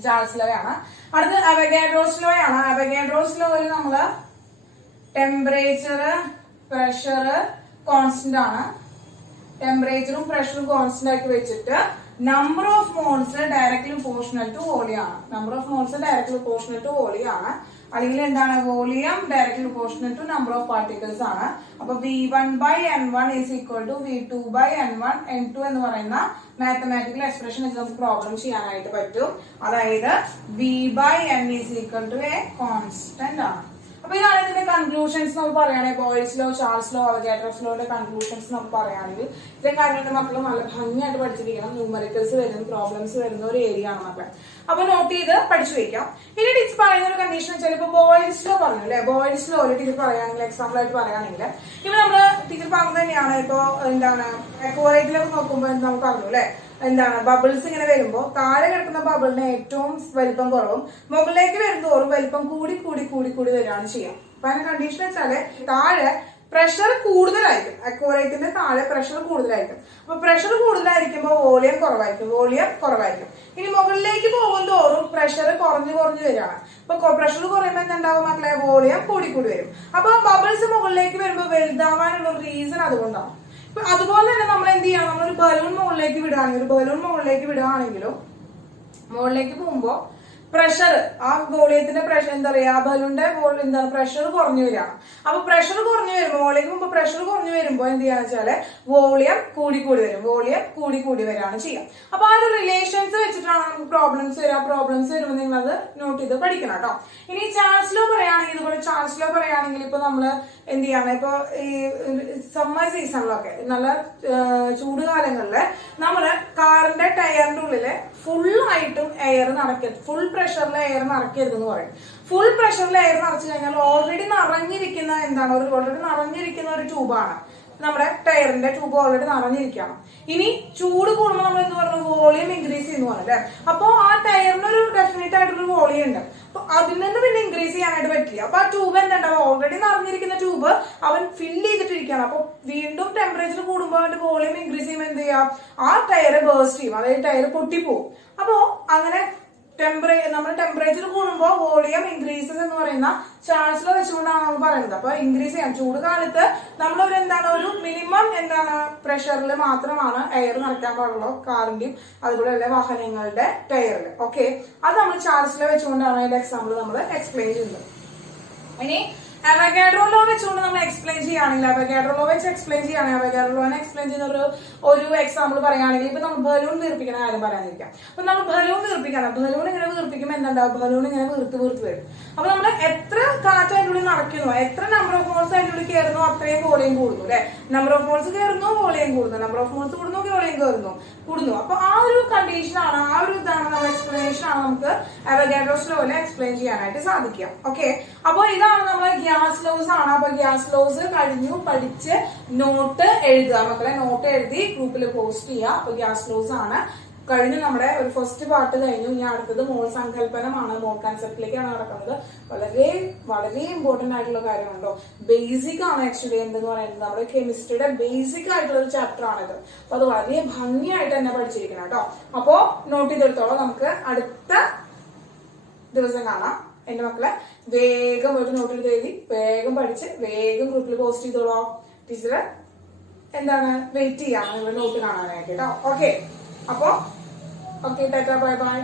ചാൾസ് ലോ ആണ്. അടുത്ത അവഗാഡ്രോസ് ലോ ആണ്. അവഗാഡ്രോസ് ലോയിൽ നമ്മള് ടെമ്പറേച്ചർ പ്രഷർ കോൺസ്റ്റന്റ് ആണ്. ടെമ്പറേച്ചറും പ്രഷറും കോൺസ്റ്റന്റ് ആക്കി വെച്ചിട്ട് number of moles directly proportional to volume ആണ്. Number of moles directly proportional to volume ആണ്. അല്ലെങ്കിൽ എന്താണ് volume directly proportional to number of particles ആണ്. അപ്പൊ V1/N1 is equal to V2/N1 N2 എന്ന് പറയുന്ന മാത്തമാറ്റിക്കൽ എക്സ്പ്രഷൻ നമുക്ക് പ്രോബ്ലം ചെയ്യാനായിട്ട് പറ്റും. അതായത് V/N is equal to a constant ആണ്. അപ്പൊ ഇതാണ് ഇതിന്റെ കൺക്ലൂഷൻസ് നമുക്ക് പറയുകയാണെങ്കിൽ Boyle's law, Charles law, Avogadro's ലോയുടെ കൺക്ലൂഷൻസ് നമുക്ക് പറയുകയാണെങ്കിൽ ഇത്രയും കാര്യങ്ങളുടെ മക്കൾ നല്ല ഭംഗിയായിട്ട് പഠിച്ചിരിക്കണം. ന്യൂമറിക്കൽസ് വരുന്ന പ്രോബ്ലംസ് വരുന്ന ഒരു ഏരിയ ആണ് മക്കളെ. അപ്പൊ നോട്ട് ചെയ്ത് പഠിച്ചു വെക്കാം. ഇനി ടീച്ചർ പറയുന്ന ഒരു കണ്ടീഷൻ വെച്ചാൽ ഇപ്പൊ ബോയ്സ് ലോ പറഞ്ഞു അല്ലെ, ബോയ്സ് ലോ ടീച്ചർ പറയുകയാണെങ്കിൽ എക്സാമ്പിൾ ആയിട്ട് പറയുകയാണെങ്കിൽ ഇപ്പൊ നമ്മള് ടീച്ചർ പറഞ്ഞത് തന്നെയാണ്. ഇപ്പൊ എന്താണ് അക്വാറിയത്തിലൊക്കെ നോക്കുമ്പോൾ നമുക്ക് പറഞ്ഞു അല്ലെ, എന്താണ് ബബിൾസ് ഇങ്ങനെ വരുമ്പോ താഴെ കിടക്കുന്ന ബബിളിന് ഏറ്റവും വലിപ്പം കുറവും മുകളിലേക്ക് വരുന്നതോറും വലിപ്പം കൂടി കൂടി കൂടി കൂടി വരികയാണ് ചെയ്യാം. അപ്പൊ അതിന്റെ കണ്ടീഷൻ വെച്ചാല് താഴെ പ്രഷർ കൂടുതലായിരിക്കും. അക്വാറിയത്തിന്റെ താഴെ പ്രഷർ കൂടുതലായിരിക്കും. അപ്പൊ പ്രഷർ കൂടുതലായിരിക്കുമ്പോൾ വോളിയം കുറവായിരിക്കും. ഇനി മുകളിലേക്ക് പോകുന്തോറും പ്രഷർ കുറഞ്ഞു വരികയാണ്. അപ്പൊ പ്രഷർ കുറയുമ്പോൾ എന്തുണ്ടാവും മക്കളെ, വോളിയം കൂടി വരും. അപ്പൊ ബബിൾസ് മുകളിലേക്ക് വരുമ്പോൾ വലുതാവാനുള്ള ഒരു റീസൺ അതുകൊണ്ടാണ്. അതുപോലെ തന്നെ നമ്മൾ എന്ത് ചെയ്യണം, നമ്മളൊരു ബലൂൺ മുകളിലേക്ക് വിടുകയാണെങ്കിലും മുകളിലേക്ക് പോകുമ്പോ പ്രഷർ, ആ വോളിയത്തിന്റെ പ്രഷർ എന്താ പറയാ, ബലൂണിന്റെ എന്താണ് പ്രഷർ കുറഞ്ഞു വരികയാണ്. അപ്പൊ പ്രഷർ കുറഞ്ഞു വരുമ്പോൾ മുകളിലേക്ക് പോകുമ്പോൾ പ്രഷർ കുറഞ്ഞു വരുമ്പോൾ എന്ത് ചെയ്യാന്ന് വെച്ചാല് വോളിയം കൂടി വരികയാണ് ചെയ്യാം. അപ്പൊ ആ ഒരു റിലേഷൻസ് വെച്ചിട്ടാണ് നമുക്ക് പ്രോബ്ലംസ് വരുമ്പോൾ നിങ്ങൾ അത് നോട്ട് ചെയ്ത് പഠിക്കണം കേട്ടോ. ഇനി ചാൾസ് ലോ പറയുകയാണെങ്കിൽ ഇപ്പൊ നമ്മള് എന്ത് ചെയ്യാണ്, ഇപ്പൊ ഈ സമ്മർ സീസണിലൊക്കെ നല്ല ചൂട് കാലങ്ങളില് നമ്മള് കാറിന്റെ ടയറിന്റെ ഉള്ളില് ഫുള്ളായിട്ടും എയർ നിറയ്ക്കരുത്, ഫുൾ പ്രഷറിൽ എയർ നിറയ്ക്കരുതെന്ന് പറയും. ഫുൾ പ്രഷറിൽ എയർ നിറച്ചു കഴിഞ്ഞാൽ ഓൾറെഡി നിറഞ്ഞിരിക്കുന്ന ഒരു ട്യൂബാണ് നമ്മുടെ ടയറിന്റെ ട്യൂബ്, ഓൾറെഡി നിറഞ്ഞിരിക്കുകയാണ്. ഇനി ചൂട് കൂടുമ്പോൾ നമ്മൾ എന്ത് പറഞ്ഞു, വോളിയം ഇൻക്രീസ് ചെയ്യുന്നു അല്ലെ. അപ്പൊ ആ ടയറിനൊരു ഡെഫിനറ്റ് ആയിട്ടൊരു വോളിയം ഉണ്ട്. അപ്പൊ അതിൽ നിന്ന് പിന്നെ ഇൻക്രീസ് ചെയ്യാനായിട്ട് പറ്റില്ല. അപ്പൊ ആ ട്യൂബ് എന്തുണ്ടാവും, ഓൾറെഡി നിറഞ്ഞിരിക്കുന്ന ട്യൂബ് അവൻ ഫില്ല് ചെയ്തിട്ടിരിക്കുകയാണ്. അപ്പൊ വീണ്ടും ടെമ്പറേച്ചർ കൂടുമ്പോൾ അവന്റെ വോളിയം ഇൻക്രീസ് ചെയ്യുമ്പോൾ എന്ത് ചെയ്യാം, ആ ടയർ ബേസ്റ്റ് ചെയ്യും, അതായത് ടയർ പൊട്ടിപ്പോവും. അപ്പോ അങ്ങനെ നമ്മുടെ ടെമ്പറേച്ചർ കൂടുമ്പോൾ വോളിയം ഇൻക്രീസസ് എന്ന് പറയുന്ന ചാൾസ് ലോ വെച്ചുകൊണ്ടാണ് നമ്മൾ പറയുന്നത്. അപ്പൊ ഇൻക്രീസ് ചെയ്യാം. ചൂട് കാലത്ത് നമ്മളൊരു ഒരു മിനിമം പ്രഷറിൽ മാത്രമാണ് എയർ നിറയ്ക്കാൻ പാടുള്ളൂ കാറിന്റെയും അതുപോലെയുള്ള വാഹനങ്ങളുടെ ടയറിൽ. ഓക്കെ, അത് നമ്മൾ ചാൾസ് ലോ വെച്ചുകൊണ്ടാണ് അതിന്റെ എക്സാമ്പിൾ നമ്മൾ എക്സ്പ്ലെയിൻ ചെയ്യുന്നത്. ഇനി അവഗാഡ്രോ ലോ വെച്ചുകൊണ്ട് നമ്മൾ എക്സ്പ്ലെയിൻ ചെയ്യുകയാണെങ്കിൽ അവഗാഡ്രോ ലോനെ എക്സ്പ്ലെയിൻ ചെയ്യുന്ന ഒരു എക്സാമ്പിൾ പറയുകയാണെങ്കിൽ ഇപ്പൊ നമ്മൾ ബലൂൺ വീർപ്പിക്കുന്ന കാര്യം പറയാനിരിക്കാം. അപ്പൊ നമ്മൾ ബലൂൺ ഇങ്ങനെ വീർപ്പിക്കുമ്പോൾ എന്തുണ്ടാവും, ബലൂൺ ഇങ്ങനെ വീർത്ത് വരും. അപ്പൊ നമ്മൾ എത്ര കാറ്റ് അതിൻ്റെ ഉള്ളിൽ നടക്കുന്നു, എത്ര നമ്പർ ഓഫ് മോൾസ് അതിൻ്റെ ഉള്ളിൽ കയറുന്നു, അത്രയും വോളിയം കൂടുന്നു അല്ലെ. നമ്പർ ഓഫ് മോൾസ് കയറുന്നു, വോളിയം കൂടുന്നു. നമ്പർ ഓഫ് മോൾസ് കൂടുന്നു, വോളിയം കൂടുന്നു. അപ്പൊ ആ ഒരു കണ്ടീഷനാണ്, ആ ഒരു ഇതാണ് നമ്മുടെ എക്സ്പ്ലനേഷൻ ആണ് നമുക്ക് അവഗാഡ്രോസ് ലോയില് എക്സ്പ്ലെയിൻ ചെയ്യാനായിട്ട് സാധിക്കുക. ഓക്കെ, അപ്പൊ ഇതാണ് നമ്മുടെ ഗ്യാസ് ലോസ് ആണ്. അപ്പൊ ഗ്യാസ് ലോസ് കഴിഞ്ഞു പഠിച്ച് നോട്ട് എഴുതുക മക്കളെ, നോട്ട് എഴുതി ഗ്രൂപ്പിൽ പോസ്റ്റ് ചെയ്യുക. അപ്പൊ ഗ്യാസ് ലോസ് ആണ് കഴിഞ്ഞു, നമ്മുടെ ഒരു ഫസ്റ്റ് പാർട്ട് കഴിഞ്ഞു. ഇനി അടുത്തത് മോൾ സങ്കല്പനമാണ്, മോൾ കൺസെപ്റ്റിലേക്കാണ് നടക്കുന്നത്. വളരെ വളരെ ഇമ്പോർട്ടന്റ് ആയിട്ടുള്ള കാര്യമുണ്ടോ, ബേസിക് ആണ് ആക്ച്വലി എന്തെന്ന് പറയുന്നത്. നമ്മുടെ കെമിസ്ട്രിയുടെ ബേസിക് ആയിട്ടുള്ള ഒരു ചാപ്റ്റർ ആണിത്. അപ്പൊ അത് വളരെ ഭംഗിയായിട്ട് തന്നെ പഠിച്ചിരിക്കണം കേട്ടോ. അപ്പോ നോട്ട് ചെയ്തെടുത്തോളാം, നമുക്ക് അടുത്ത ദിവസം കാണാം. എന്റെ മക്കളെ വേഗം ഒരു നോട്ട് എടുത്ത് എഴുതി വേഗം പഠിച്ച് വേഗം ഗ്രൂപ്പിൽ പോസ്റ്റ് ചെയ്തോളാം. ടീച്ചർ വെയിറ്റ് ചെയ്യാം നിങ്ങളുടെ നോട്ട് കാണാനായിട്ട് കേട്ടോ. ഓക്കെ, അപ്പോ ഓക്കെ, ടാറ്റാ, ബൈ ബൈ.